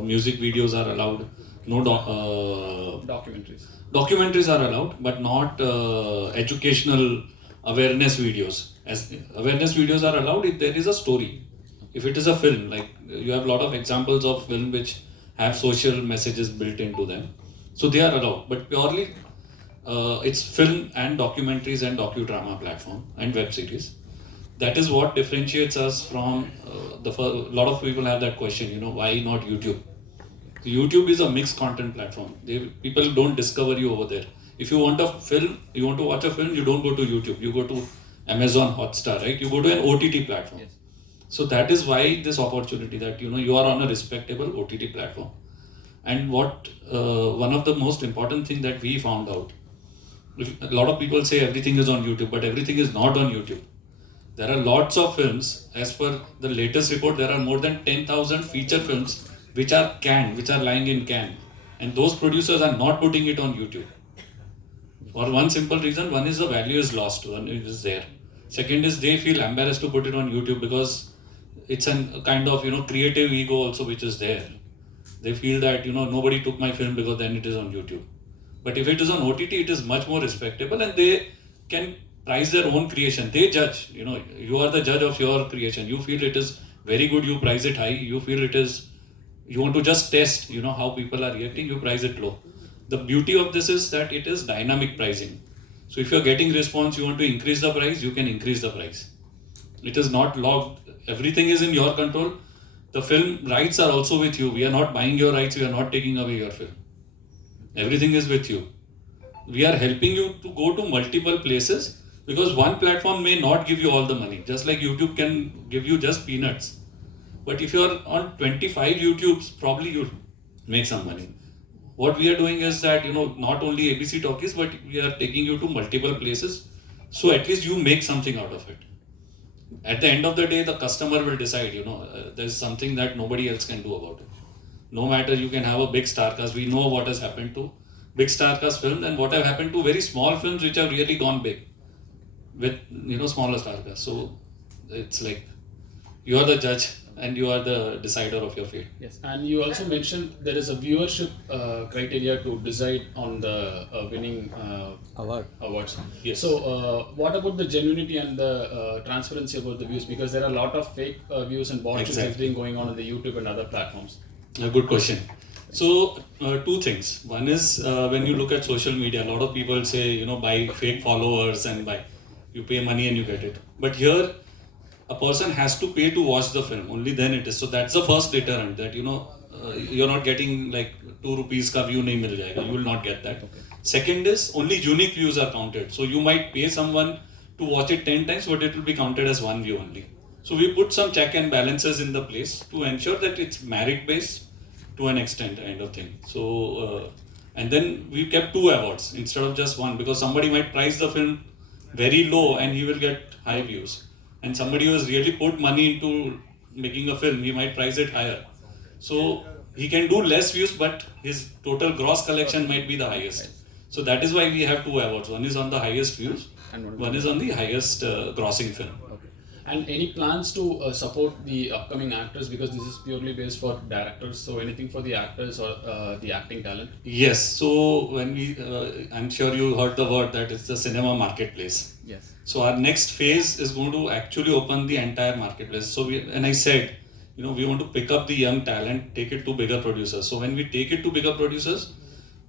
music videos are allowed. No documentaries. Documentaries are allowed, but not educational awareness videos. As awareness videos are allowed if there is a story. If it is a film, like you have a lot of examples of film which have social messages built into them, so they are allowed. But purely, it's film and documentaries and docudrama platform and web series. That is what differentiates us from a lot of people have that question. Why not YouTube? So YouTube is a mixed content platform. People don't discover you over there. If you want a film, you want to watch a film, you don't go to YouTube. You go to Amazon Hotstar, right? You go to an OTT platform. Yes. So that is why this opportunity that you are on a respectable OTT platform. And what one of the most important thing that we found out, a lot of people say everything is on YouTube, but everything is not on YouTube. There are lots of films. As per the latest report, there are more than 10,000 feature films which are canned, which are lying in can, and those producers are not putting it on YouTube. For one simple reason: one is the value is lost, one is there. Second is they feel embarrassed to put it on YouTube because it's a kind of creative ego also which is there. They feel that nobody took my film because then it is on YouTube. But if it is on OTT, it is much more respectable, and they can price their own creation. They judge. You are the judge of your creation. You feel it is very good, you price it high. You feel it is, you want to just test how people are reacting, you price it low. The beauty of this is that it is dynamic pricing. So if you're getting response, you want to increase the price, you can increase the price. It is not locked. Everything is in your control. The film rights are also with you. We are not buying your rights, we are not taking away your film. Everything is with you. We are helping you to go to multiple places because one platform may not give you all the money. Just like YouTube can give you just peanuts. But if you are on 25 YouTubes, probably you'll make some money. What we are doing is that, not only ABC Talkies, but we are taking you to multiple places. So at least you make something out of it. At the end of the day, the customer will decide, there's something that nobody else can do about it. No matter you can have a big star cast, we know what has happened to big star cast films and what have happened to very small films which have really gone big with, smaller star cast. So it's like, you are the judge and you are the decider of your fate. Yes, and you also mentioned there is a viewership criteria to decide on the winning awards. Yes. So, what about the genuinity and the transparency about the views? Because there are a lot of fake views and bot Exactly. going on the YouTube and other platforms. A good question. So, two things. One is when you look at social media, a lot of people say, buy fake followers and you pay money and you get it. But here, a person has to pay to watch the film. Only then it is. So that's the first deterrent that you're not getting like 2 rupees ka view nahi mil jayega. You will not get that. Okay. Second is only unique views are counted. So you might pay someone to watch it 10 times, but it will be counted as one view only. So we put some check and balances in the place to ensure that it's merit based to an extent, kind of thing. So and then we kept 2 awards instead of just one, because somebody might price the film very low and he will get high views. And somebody who has really put money into making a film, he might price it higher. So he can do less views, but his total gross collection might be the highest. So that is why we have 2 awards. One is on the highest views, and one is on the highest grossing film. Okay. And any plans to support the upcoming actors, because this is purely based for directors? So anything for the actors or the acting talent? Yes. So when I'm sure you heard the word that it's the cinema marketplace. Yes. So our next phase is going to actually open the entire marketplace. So and I said, we want to pick up the young talent, take it to bigger producers. So when we take it to bigger producers,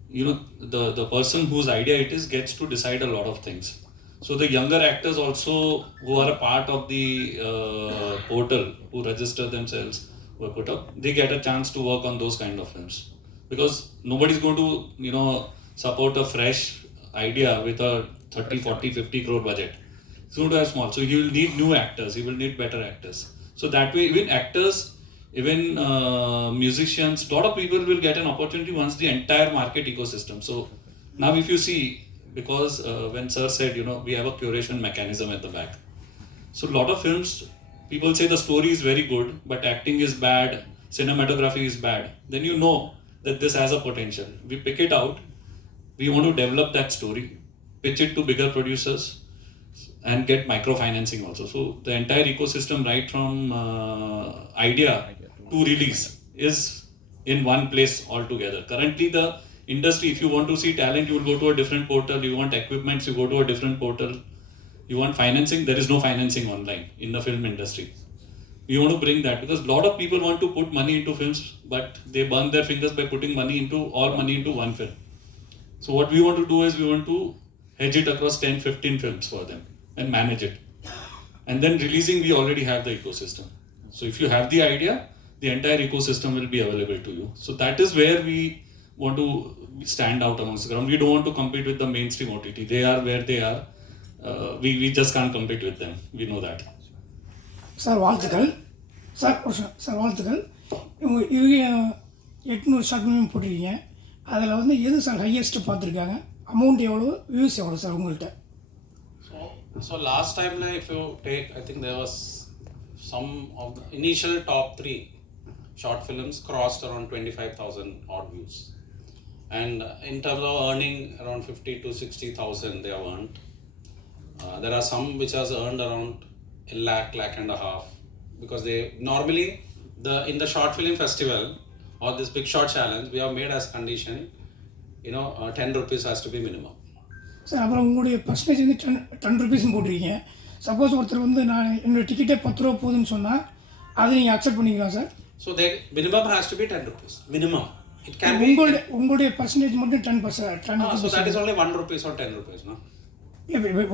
the person whose idea it is gets to decide a lot of things. So the younger actors also who are a part of the portal, who register themselves, who are put up, they get a chance to work on those kind of films. Because nobody's going to, support a fresh idea with a 30, 40, 50 crore budget. It's going to have small. So he will need new actors, he will need better actors. So that way, even actors, even musicians, a lot of people will get an opportunity once the entire market ecosystem. So now if you see, because when Sir said, we have a curation mechanism at the back. So a lot of films people say the story is very good, but acting is bad, cinematography is bad, then you know that this has a potential. We pick it out, we want to develop that story, pitch it to bigger producers, and get microfinancing also. So the entire ecosystem, right from idea to release, is in one place altogether. Currently, the industry, if you want to see talent, you will go to a different portal. You want equipments, you go to a different portal. You want financing, there is no financing online in the film industry. We want to bring that, because a lot of people want to put money into films, but they burn their fingers by putting all money into one film. So what we want to do is we want to hedge it across 10-15 films for them and manage it. And then releasing, we already have the ecosystem. So if you have the idea, the entire ecosystem will be available to you. So that is where we want to stand out amongst the ground. We don't want to compete with the mainstream OTT. They are where they are. We just can't compete with them. We know that. Sir வாழ்த்துக்கள் சார் வாழ்த்துக்கள். இது 800 short film போட்டிருக்கீங்க. அதில் வந்து எது sir highest பார்த்துருக்காங்க? அமௌண்ட் எவ்வளோ, வியூஸ் எவ்வளோ சார் உங்கள்கிட்ட? So last time, if you take, I think there was some of the initial top 3 short films crossed around 25,000 odd views. And in terms of earning, around 50 to 60,000 they have earned. There are some which has earned around a lakh and a half, because they normally in the short film festival or this big short challenge, we have made as condition, 10 rupees has to be minimum. Sir அப்புறம் உங்களுடைய பர்சன்டேஜ் வந்து 10 ருபீஸ்னு போட்டிருக்கீங்க. சப்போஸ் ஒருத்தர் வந்து நான் என்னோட டிக்கெட்டே 10 ரூபா போகுதுன்னு சொன்னால் அதை நீங்கள் அக்செப்ட் பண்ணிக்கலாம் sir? So the minimum has to be 10 rupees. Minimum. It can be உங்களுடைய பர்சன்டேஜ் மட்டும் 10%. So that is only 1 rupees or 10 rupees, no?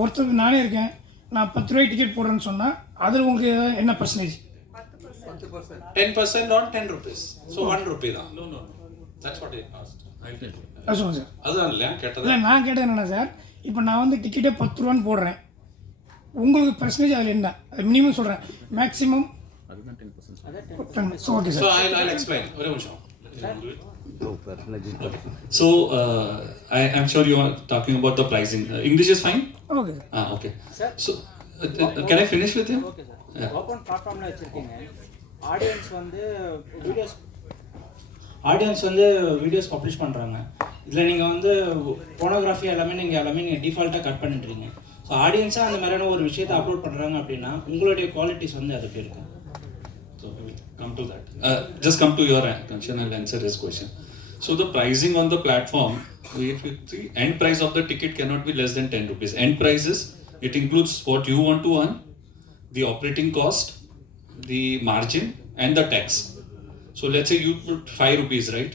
ஒருத்தருக்கு நானே இருக்கேன், நான் 10 ரூபாய் டிக்கெட் போடுறேன்னு சொன்னால் அதில் உங்களுக்கு என்ன பர்சன்டேஜ்? 10% on 10 rupees. So 1 rupee தான். No. That's what it cost. அது சொல்லுங்கள் சார். அதுதான் இல்லையா கேட்டது? இல்லை, நான் கேட்டது என்னென்னா சார், இப்போ நான் வந்து டிக்கெட்டே 10 ரூபான்னு போடுறேன், உங்களுக்கு பர்சன்டேஜ் அதில் என்ன? அது மினிமம் சொல்கிறேன், மேக்ஸிமம் அதுதான் 10%. So okay sir. So I'll explain. ஒரு நிமிஷம். So I'm sure you are talking about the pricing. English is fine? Okay. Okay. So can I finish with him? Okay sir. Open platform la vechirkeenga. Audience வந்து videos publish பண்ணுறாங்க. இதில் நீங்கள் வந்து போனோகிராஃபி எல்லாமே நீங்கள் டிஃபால்ட்டாக கட் பண்ணிட்டுருங்க. ஸோ ஆடியன்ஸாக அந்த மாதிரியான ஒரு விஷயத்தை அப்லோட் பண்ணுறாங்க அப்படின்னா உங்களுடைய குவாலிட்டிஸ் வந்து அது எப்படி இருக்கு? So we will come to that. Just come to your question, I'll answer this question. So the pricing on the platform, if you see, end price of the ticket cannot be less than 10 rupees. End price is, it includes what you want to earn, the operating cost, the margin, and the tax. So let's say you put 5 rupees, right,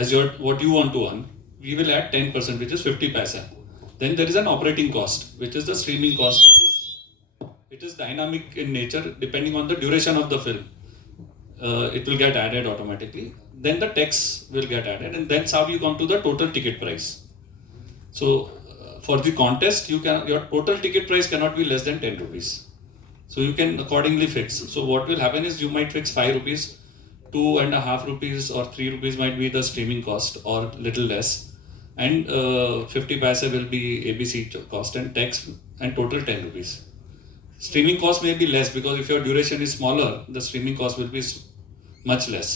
as what you want to earn. We will add 10%, which is 50 paisa. Then there is an operating cost, which is the streaming cost. It is dynamic in nature, depending on the duration of the film. It will get added automatically. Then the tax will get added, and that's how you come to the total ticket price. So for the contest, your total ticket price cannot be less than 10 rupees. So you can accordingly fix. So what will happen is you might fix 5 rupees, 2.5 rupees or 3 rupees might be the streaming cost or little less, and 50 paisa will be ABC cost, and tax and total 10 rupees. Streaming cost may be less because if your duration is smaller, the streaming cost will be much less.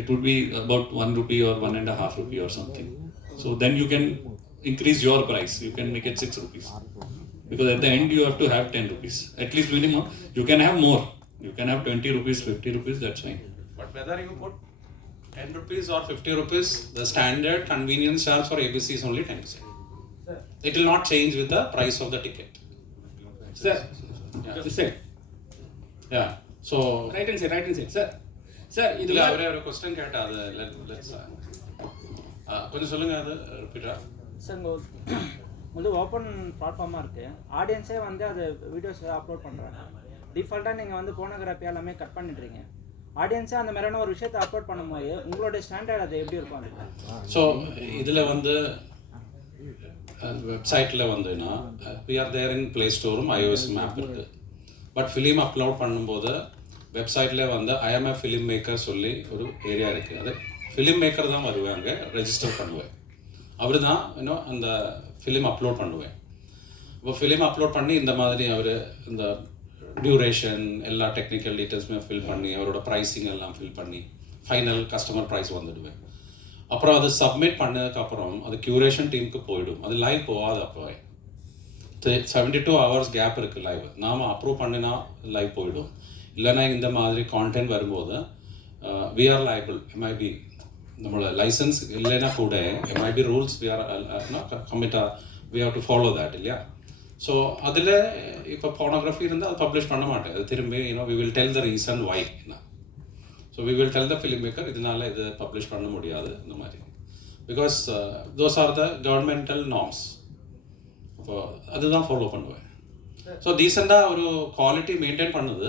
It would be about 1 rupee or 1.5 rupee or something. So then you can increase your price. You can make it 6 rupees. Because at the end you have to have 10 rupees. At least minimum. You can have more. You can have 20 rupees, 50 rupees, that's fine. But whether you put 10 rupees or 50 rupees, the standard convenience charge for ABC is only 10%. It will not change with the price of the ticket. Sir. Yeah. Yeah. So Right and sir. Sir, இது ஒரு क्वेश्चन கேட்டா அது let's கொஞ்சம் சொல்லுங்க, அது ரிப்பீட்டா. சார் உங்களுக்கு ஓப்பன் பிளாட்ஃபார்மாக இருக்குது, ஆடியன்ஸே வந்து அது வீடியோஸ் அப்லோட் பண்ணுறாங்க. டிஃபால்ட்டாக நீங்கள் வந்து போனோகிராஃபி எல்லாமே கட் பண்ணிடுறீங்க. ஆடியன்ஸே அந்த மாதிரியான ஒரு விஷயத்தை அப்லோட் பண்ணும்போது உங்களுடைய ஸ்டாண்டர்ட் அது எப்படி இருக்கும்? ஸோ இதில் வந்து வெப்சைட்டில் வந்துன்னா we are there in play ஸ்டோரும் iOS ஆப் இருக்குது. பட் ஃபிலிம் அப்லோட் பண்ணும்போது வெப்சைட்டில் வந்து ஐஎம் ஃபிலிம் மேக்கர் சொல்லி ஒரு ஏரியா இருக்குது. அது ஃபிலிம் மேக்கர் தான் வருவாங்க, ரெஜிஸ்டர் பண்ணுவேன். அவர் தான் அந்த ஃபிலிம் அப்லோட் பண்ணுவேன். இப்போ ஃபிலிம் அப்லோட் பண்ணி இந்த மாதிரி அவர் இந்த டியூரேஷன் எல்லா டெக்னிக்கல் டீட்டெயில்ஸுமே ஃபில் பண்ணி அவரோட ப்ரைஸிங் எல்லாம் ஃபில் பண்ணி ஃபைனல் கஸ்டமர் ப்ரைஸ் வந்துடுவேன். அப்புறம் அது சப்மிட் பண்ணதுக்கப்புறம் அது க்யூரேஷன் டீமுக்கு போயிடும். அது லைவ் போகாது. அப்போவே 72 hours கேப் இருக்குது லைவ். நாம் அப்ரூவ் பண்ணினா லைவ் போயிடும். இல்லைனா இந்த மாதிரி கான்டென்ட் வரும்போது வி ஆர் லைபிள். எம்ஐபி நம்மளோட லைசன்ஸ் இல்லைன்னா கூட MIB rules we are we have to follow that இல்லையா. ஸோ அதில் இப்போ போனோகிராஃபி இருந்தால் அது பப்ளிஷ் பண்ண மாட்டேன். அது திரும்பி we will tell the reason why. So we will tell the film maker இதனால் இது பப்ளிஷ் பண்ண முடியாது இந்த மாதிரி. Because those are the governmental norms. அப்போ அதுதான் ஃபாலோ பண்ணுவேன். ஸோ டீசெண்டாக ஒரு குவாலிட்டி மெயின்டைன் பண்ணுது.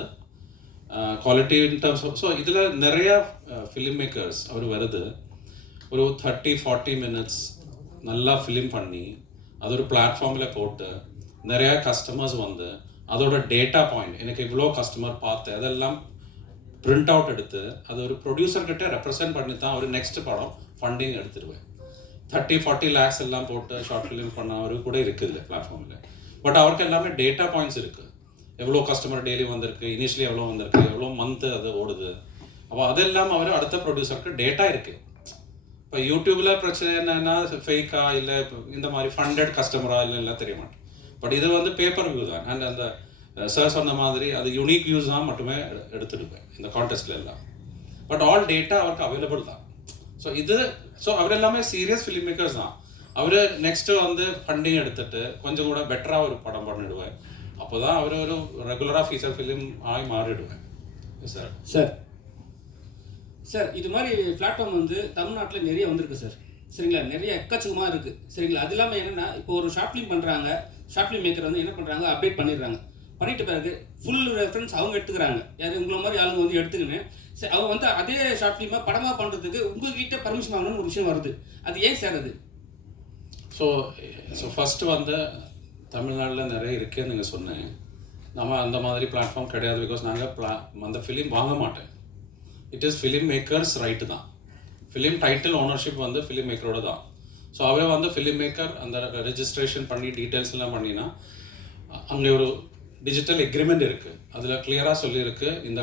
Quality in terms of so இதில் நிறையா ஃபிலிம் மேக்கர்ஸ் அவர் வருது. ஒரு 30-40 minutes நல்லா ஃபிலிம் பண்ணி அது ஒரு பிளாட்ஃபார்மில் போட்டு நிறையா கஸ்டமர்ஸ் வந்து அதோட டேட்டா பாயிண்ட் எனக்கு இவ்வளோ கஸ்டமர் பார்த்து அதெல்லாம் பிரிண்ட் அவுட் எடுத்து அது ஒரு ப்ரொடியூசர்கிட்ட ரெப்ரசென்ட் பண்ணி தான் ஒரு நெக்ஸ்ட் படம் ஃபண்டிங் எடுத்துடுவேன். 30-40 lakhs எல்லாம் போட்டு ஷார்ட் ஃபிலிம் பண்ணவர் கூட இருக்குது பிளாட்ஃபார்மில். பட் அவருக்கு எல்லாமே டேட்டா பாயிண்ட்ஸ் இருக்குது. எவ்வளோ கஸ்டமர் டெய்லி வந்திருக்கு, இனிஷியலி எவ்வளோ வந்திருக்கு, எவ்வளோ மந்த்து அது ஓடுது. அப்போ அதெல்லாம் அவர் அடுத்த ப்ரொடியூசருக்கு டேட்டா இருக்குது. இப்போ யூடியூப்பில் பிரச்சனை என்னென்னா ஃபேக்கா இல்லை இந்த மாதிரி ஃபண்டட் கஸ்டமரா இல்லைலாம் தெரிய மாட்டேன். பட் இது வந்து பேப்பர் வியூ தான். அண்ட் அந்த சார் சொன்ன மாதிரி அது யூனிக் வியூஸ் தான் மட்டுமே எடுத்துடுவேன் இந்த கான்டெஸ்ட்ல எல்லாம். பட் ஆல் டேட்டா அவருக்கு அவைலபிள் தான். ஸோ அவர் எல்லாமே சீரியஸ் ஃபிலிம் மேக்கர்ஸ் தான். அவர் நெக்ஸ்ட்டு வந்து ஃபண்டிங் எடுத்துட்டு கொஞ்சம் கூட பெட்டராக ஒரு படம் பண்ணிடுவேன். அப்போ தான் அவர் ஒரு ரெகுலராக ஃபீச்சர் ஃபிலிம் ஆகி மாறிடுவேன். சார் சார் சார் இது மாதிரி பிளாட்ஃபார்ம் வந்து தமிழ்நாட்டில் நிறைய வந்திருக்கு சார். சரிங்களா, நிறைய எக்கச்சக்கமாக இருக்குது. சரிங்களா, அது இல்லாமல் என்னென்னா இப்போ ஒரு ஷார்ட் ஃபிலிம் பண்ணுறாங்க, ஷார்ட் ஃபிலிம் மேக்கர் வந்து என்ன பண்ணுறாங்க, அப்டேட் பண்ணிடுறாங்க. பண்ணிட்ட பிறகு ஃபுல் ரெஃபரன்ஸ் அவங்க எடுத்துக்கிறாங்க. யார் உங்களை மாதிரி ஆளுங்க வந்து எடுத்துக்கின்னு சரி அவங்க வந்து அதே ஷார்ட் ஃபிலிமாக படமாக பண்ணுறதுக்கு உங்ககிட்ட பர்மிஷன் வாங்கணும்னு ஒரு விஷயம் வருது. அது ஏன் சார் அது? ஸோ ஃபஸ்ட்டு வந்து தமிழ்நாட்டில் நிறைய இருக்குன்னு நீங்கள் சொன்னேன். நம்ம அந்த மாதிரி பிளாட்ஃபார்ம் கிடையாது. பிகாஸ் நாங்கள் அந்த ஃபிலிம் வாங்க மாட்டேன். It is film makers right தான். ஃபிலிம் டைட்டில் ஓனர்ஷிப் வந்து ஃபிலிம் மேக்கரோட தான். ஸோ அவரே வந்து ஃபிலிம் மேக்கர் அந்த ரெஜிஸ்ட்ரேஷன் பண்ணி டீட்டெயில்ஸ் எல்லாம் பண்ணினா அங்கே ஒரு டிஜிட்டல் எக்ரிமெண்ட் இருக்குது. அதில் கிளியராக சொல்லியிருக்கு இந்த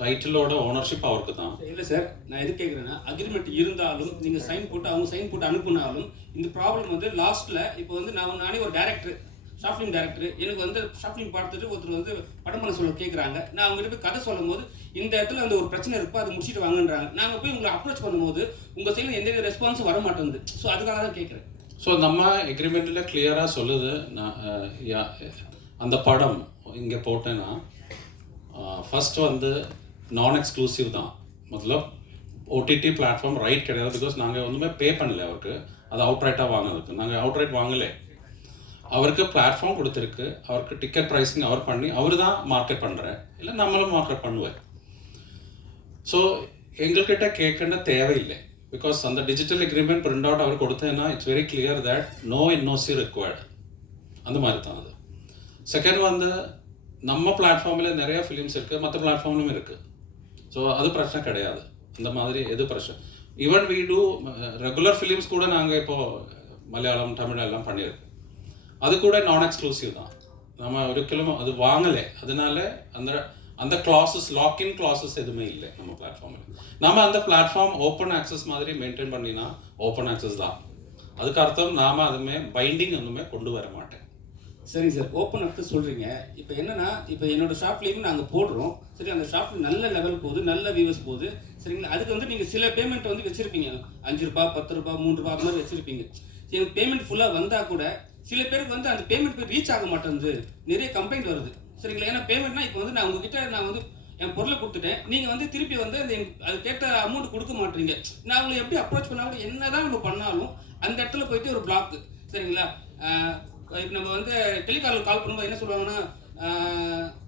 டைட்டிலோட ஓனர்ஷிப் அவருக்கு தான். இல்லை சார், நான் எது கேட்குறேன்னா அக்ரிமெண்ட் இருந்தாலும் நீங்கள் சைன் போட்டு அவங்க சைன் போட்டு அனுப்புனாலும் இந்த ப்ராப்ளம் வந்து லாஸ்ட்டில் இப்போ வந்து நானே ஒரு டேரக்டர், ஷார்ட் ஃபிலிம் டேரக்டர், எனக்கு வந்து ஷார்ட் ஃபிலிம் பார்த்துட்டு ஒருத்தர் வந்து படம் பண்ண சொல்ல கேட்குறாங்க. நான் அவங்ககிட்ட போய் கதை சொல்லும் போது இந்த இடத்துல அந்த ஒரு பிரச்சனை இருப்போ அதை முடிச்சுட்டு வாங்கன்றாங்க. நாங்கள் போய் உங்களை அப்ரோச் பண்ணும்போது உங்கள் சைடில் எந்த ரெஸ்பான்ஸும் வர மாட்டேங்குது. ஸோ அதுக்காக தான் கேட்குறேன். ஸோ நம்ம எக்ரிமெண்ட்டில் கிளியராக சொல்லுது. நான் அந்த படம் இங்கே போட்டேன்னா ஃபஸ்ட் வந்து நான் எக்ஸ்க்ளூசிவ் தான். மொத்தம் ஓடிடி பிளாட்ஃபார்ம் ரைட் கிடையாது. பிகாஸ் நாங்கள் ஒன்றுமே பே பண்ணல அவருக்கு. அது அவுட் ரைட்டாக வாங்கினதுக்கு நாங்கள் அவுட் ரைட் வாங்கலை. அவருக்கு பிளாட்ஃபார்ம் கொடுத்துருக்கு. அவருக்கு டிக்கெட் ப்ரைஸிங் அவர் பண்ணி அவர் தான் மார்க்கெட் பண்ணுறேன், இல்லை நம்மளும் மார்க்கெட் பண்ணுவேன். ஸோ எங்கள்கிட்ட கேட்கணுன்ற தேவையில்லை. பிகாஸ் அந்த டிஜிட்டல் எக்ரிமெண்ட் பிரிண்ட் அவுட் அவர் கொடுத்தேன்னா it's very clear that no NOC required. அந்த மாதிரி தான் அது. செகண்ட் வந்து நம்ம பிளாட்ஃபார்மில் நிறைய ஃபிலிம்ஸ் இருக்குது, மற்ற பிளாட்ஃபார்ம்லும் இருக்குது. ஸோ அது பிரச்சனை கிடையாது. இந்த மாதிரி எது பிரச்சனை. Even we do regular films கூட நாங்கள் இப்போது மலையாளம் தமிழ் எல்லாம் பண்ணியிருக்கோம். அது கூட நான் எக்ஸ்க்ளூசிவ் தான். நம்ம ஒரு கிலோ அது வாங்கலை. அதனால அந்த கிளாஸஸ் லாக்இன் கிளாஸஸ் எதுவுமே இல்லை நம்ம பிளாட்ஃபார்மில். நம்ம அந்த பிளாட்ஃபார்ம் ஓப்பன் ஆக்சஸ் மாதிரி மெயின்டைன் பண்ணினா ஓப்பன் ஆக்சஸ் தான். அதுக்கு அர்த்தம் நாம் அதுமே பைண்டிங் ஒன்றுமே கொண்டு வர மாட்டேன். சரிங்க சார், ஓப்பன் ஆக்சஸ் சொல்கிறீங்க. இப்போ என்னன்னா இப்போ என்னோட ஷார்ட் ஃபிலிம் நாங்கள் போடுறோம். சரி, அந்த ஷார்ட் ஃபிலிம் நல்ல லெவல் போகுது, நல்ல வியூவர்ஸ் போகுது. சரிங்களா, அதுக்கு வந்து நீங்கள் சில பேமெண்ட் வந்து வச்சுருப்பீங்க. 5 ரூபா 10 ரூபா 3 ரூபா அது மாதிரி வச்சுருப்பீங்க. சரி, பேமெண்ட் ஃபுல்லாக வந்தால் கூட சில பேருக்கு வந்து அந்த பேமெண்ட் போய் ரீச் ஆக மாட்டேங்குது. நிறைய கம்ப்ளைண்ட் வருது. சரிங்களா, ஏன்னா பேமெண்ட்னா இப்போ வந்து நான் உங்ககிட்ட நான் வந்து என் பொருளை கொடுத்துட்டேன், நீங்கள் வந்து திருப்பி வந்து அந்த அது கேட்ட அமௌண்ட் கொடுக்க மாட்டீங்க. நான் உங்களை எப்படி அப்ரோச் பண்ணாலும் என்ன தான் நம்ம பண்ணாலும் அந்த இடத்துல போயிட்டு ஒரு பிளாக். சரிங்களா, இப்போ நம்ம வந்து டெலிகாலில் கால் பண்ணும்போது என்ன சொல்லுவாங்கன்னா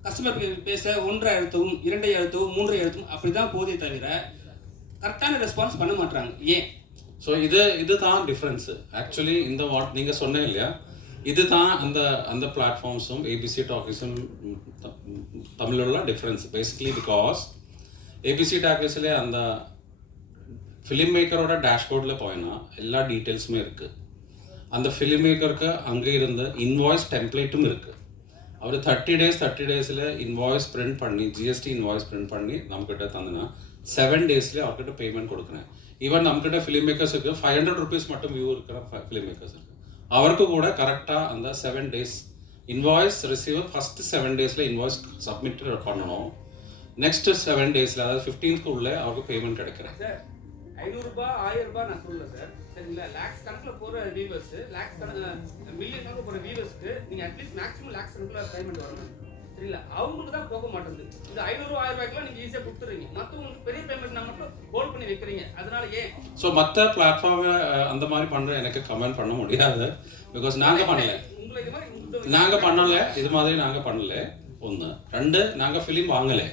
கஸ்டமர் பேச 1 அழுத்தவும் 2 அழுத்தவும் 3 அழுத்தவும் அப்படி தான் போதே தவிர கரெக்டான ரெஸ்பான்ஸ் பண்ண மாட்டாங்க. ஏன்? ஸோ இதுதான் டிஃப்ரென்ஸு. ஆக்சுவலி இந்த வாட் நீங்கள் சொன்னேன் இல்லையா, இதுதான் அந்த பிளாட்ஃபார்ம்ஸும் ஏபிசி டாக்கீஸும் தமிழோட டிஃப்ரென்ஸ். பேசிக்கலி பிகாஸ் ஏபிசி டாக்கீஸில் அந்த ஃபிலிம் மேக்கரோட டேஷ்போர்டில் போயினா எல்லா டீட்டெயில்ஸுமே இருக்குது. அந்த ஃபிலிம் மேக்கருக்கு அங்கே இருந்து இன்வாய்ஸ் டெம்ப்ளேட்டும் இருக்குது. அவர் 30 டேஸில் இன்வாய்ஸ் பிரிண்ட் பண்ணி ஜிஎஸ்டி இன்வாய்ஸ் பிரிண்ட் பண்ணி நம்மக்கிட்ட தந்தனா 7 டேஸ்லேயே அவர்கிட்ட பேமெண்ட் கொடுக்குறேன். ஈவன் நம்மக்கிட்ட ஃபிலிம் மேக்கர்ஸுக்கு 500 rupees மட்டும் வியூ இருக்கிற ஃபிலிம் மேக்கர்ஸ் இருக்குது. அவருக்கு கூட கரெக்டாக அந்த 7 days இன்வாய்ஸ் ரிசீவ் ஃபஸ்ட்டு 7 daysல இன்வாய்ஸ் சப்மிட் பண்ணணும். நெக்ஸ்ட் 7 daysல அதாவது 15th உள்ளே அவருக்கு பேமெண்ட் கிடைக்கிறேன். சார் 500 ரூபாய் 1000 ரூபாய் நான் சொல்லல சார். சரிங்களா, லேக்ஸ் கணக்கில் போகிற வியூவர்ஸ், லேக்ஸ் மில்லியன் கணக்கில் போகிற வியூவர்ஸ்க்கு நீங்கள் அட்லீஸ்ட் மேக்ஸிமம் லேக்ஸ் கணக்கில் பேமெண்ட் வரணும். சரிங்களா, அவங்களுக்கு தான் போக மாட்டேங்குது. இந்த 500 1000 ரூபாய்க்குலாம் நீங்கள் ஈஸியாக கொடுத்துறீங்க, மற்றவங்களுக்கு பெரிய பேமெண்ட் நான் மட்டும் ஹோல்ட் பண்ணி வைக்கிறீங்க. அதனால ஏன்? ஸோ மற்ற பிளாட்ஃபார்மை அந்த மாதிரி பண்ணுற எனக்கு கமெண்ட் பண்ண முடியாது. பிகாஸ் நாங்கள் பண்ணல, நாங்கள் பண்ணலை, இது மாதிரி நாங்கள் பண்ணலை. 1 2 நாங்கள் ஃபிலிம் வாங்கலை.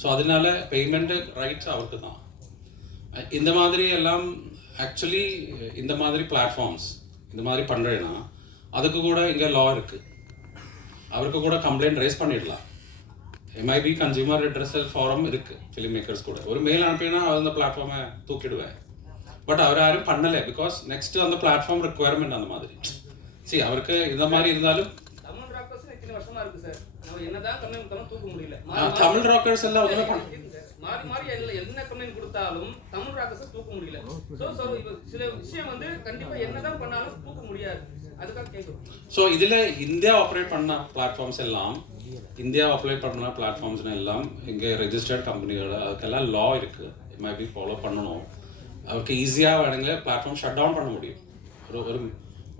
ஸோ அதனால பேமெண்ட்டு ரைட்ஸ் அவருக்கு தான். இந்த மாதிரி எல்லாம் ஆக்சுவலி இந்த மாதிரி பிளாட்ஃபார்ம்ஸ் இந்த மாதிரி பண்ணுறேன்னா அதுக்கு கூட இங்கே லா இருக்குது. அவருக்கு கூட கம்ப்ளைண்ட் ரைஸ் பண்ணிடலாம். எம்ஐபி கன்சியூமர் ரிட்ரஸல் ஃபாரம் இருக்குது ஃபிலிம் மேக்கர்ஸ் கூட. ஒரு மெயில் அனுப்பினா அந்த பிளாட்ஃபார்மை தூக்கிடுவேன். பட் அவர் யாரும் பண்ணலை. பிகாஸ் நெக்ஸ்ட்டு அந்த பிளாட்ஃபார்ம் ரெக்குவயர்மெண்ட் அந்த மாதிரி. சரி, அவருக்கு இந்த மாதிரி இருந்தாலும் தமிழ் ராக்கர்ஸ் இத்தனை வருஷமா இருக்கு சார். நம்ம என்னதான் கம்ப்ளைண்ட் பண்ணாலும் தூக்க முடியல. தமிழ் ராக்கர்ஸ் எல்லாம் மாறி மாறி என்ன கம்ப்ளைண்ட் கொடுத்தாலும் தமிழ் ராக்கர்ஸ் தூக்க முடியல. ஸோ சில விஷயம் வந்து கண்டிப்பாக என்னதான் பண்ணாலும் தூக்க முடியாது. அதுக்காக கேட்குறோம். ஸோ இதில் இந்தியா ஆப்ரேட் பண்ண பிளாட்ஃபார்ம்ஸ் எல்லாம் எல்லாம் இங்கே ரெஜிஸ்டர்ட் கம்பெனிகள் அதுக்கெல்லாம் லா இருக்குது. எம்ஐபி ஃபாலோ பண்ணணும். அவருக்கு ஈஸியாக வேணுங்களே பிளாட்ஃபார்ம் ஷட் டவுன் பண்ண முடியும்.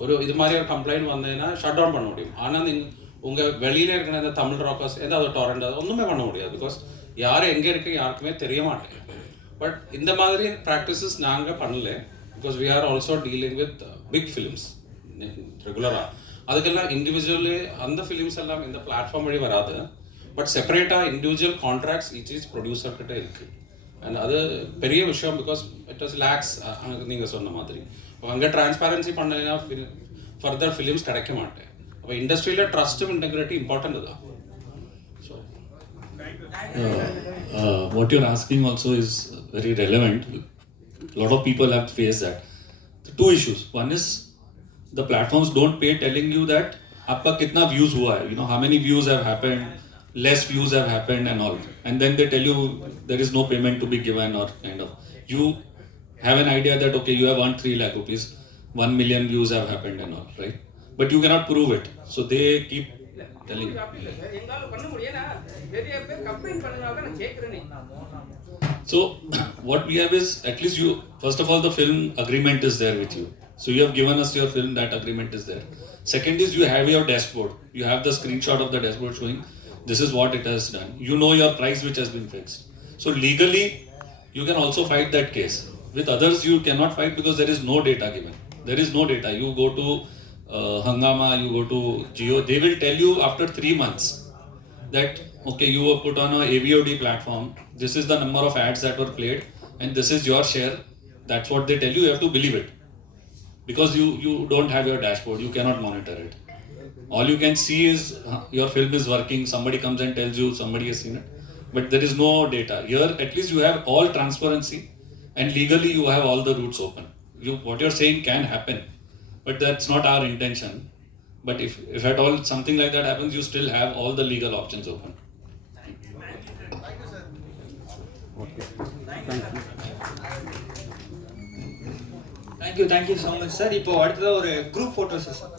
ஒரு இது மாதிரி ஒரு கம்ப்ளைண்ட் வந்ததுன்னா ஷட் டவுன் பண்ண முடியும். ஆனால் உங்கள் வெளியில் இருக்கிற இந்த தமிழ் ராக்கர்ஸ் ஏதாவது டொரண்ட் அது ஒன்றுமே பண்ண முடியாது. பிகாஸ் யார் எங்கே இருக்கு யாருக்குமே தெரிய மாட்டேங்க. பட் இந்த மாதிரி ப்ராக்டிசஸ் நாங்கள் பண்ணல. Because we are also dealing with big films ரெகுலராக. அதுக்கெல்லாம் இண்டிவிஜுவலி அந்த ஃபிலிம்ஸ் எல்லாம் இந்த பிளாட்ஃபார்ம் வழி வராது. பட் செப்பரேட்டாக இண்டிவிஜுவல் கான்ட்ராக்ட்ஸ் ஈச் ப்ரொடியூசர்கிட்ட இருக்குது. அண்ட் அது பெரிய விஷயம். பிகாஸ் இட் வாஸ் லேக்ஸ் நீங்கள் சொன்ன மாதிரி. இப்போ அங்கே டிரான்ஸ்பேரன்சி பண்ணலைன்னா ஃபர்தர் ஃபிலிம்ஸ் கிடைக்க மாட்டேன். அப்போ இண்டஸ்ட்ரியில் ட்ரஸ்ட்டும் இன்டெகிரிட்டி இம்பார்ட்டன்ட் தான். What you're asking also is very relevant. A lot of people have faced that. The 2 issues. One is the platforms don't pay telling you that aapka kitna views hua hai, how many views have happened, less views have happened and all. And then they tell you there is no payment to be given or kind of. You have an idea that okay, you have earned 3 lakh rupees, 1 million views have happened and all, right? But you cannot prove it. So they keep telling you. So what we have is, at least you, first of all, the film agreement is there with you. So you have given us your film, that agreement is there. Second is you have your dashboard. You have the screenshot of the dashboard showing this is what it has done. You know your price which has been fixed. So legally you can also fight that case. With others you cannot fight because there is no data given. There is no data. You go to Hangama, you go to Jio, they will tell you after 3 months that okay, you were put on a AVOD platform, this is the number of ads that were played and this is your share. That's what they tell you. You have to believe it because you don't have your dashboard, you cannot monitor it. All you can see is your film is working, somebody comes and tells you somebody has seen it, but there is no data. Here at least you have all transparency and legally you have all the routes open. What you're saying can happen, but that's not our intention. But if at all something like that happens, you still have all the legal options open. Thank you so much sir. இப்போ அடுத்தது ஒரு group photo session.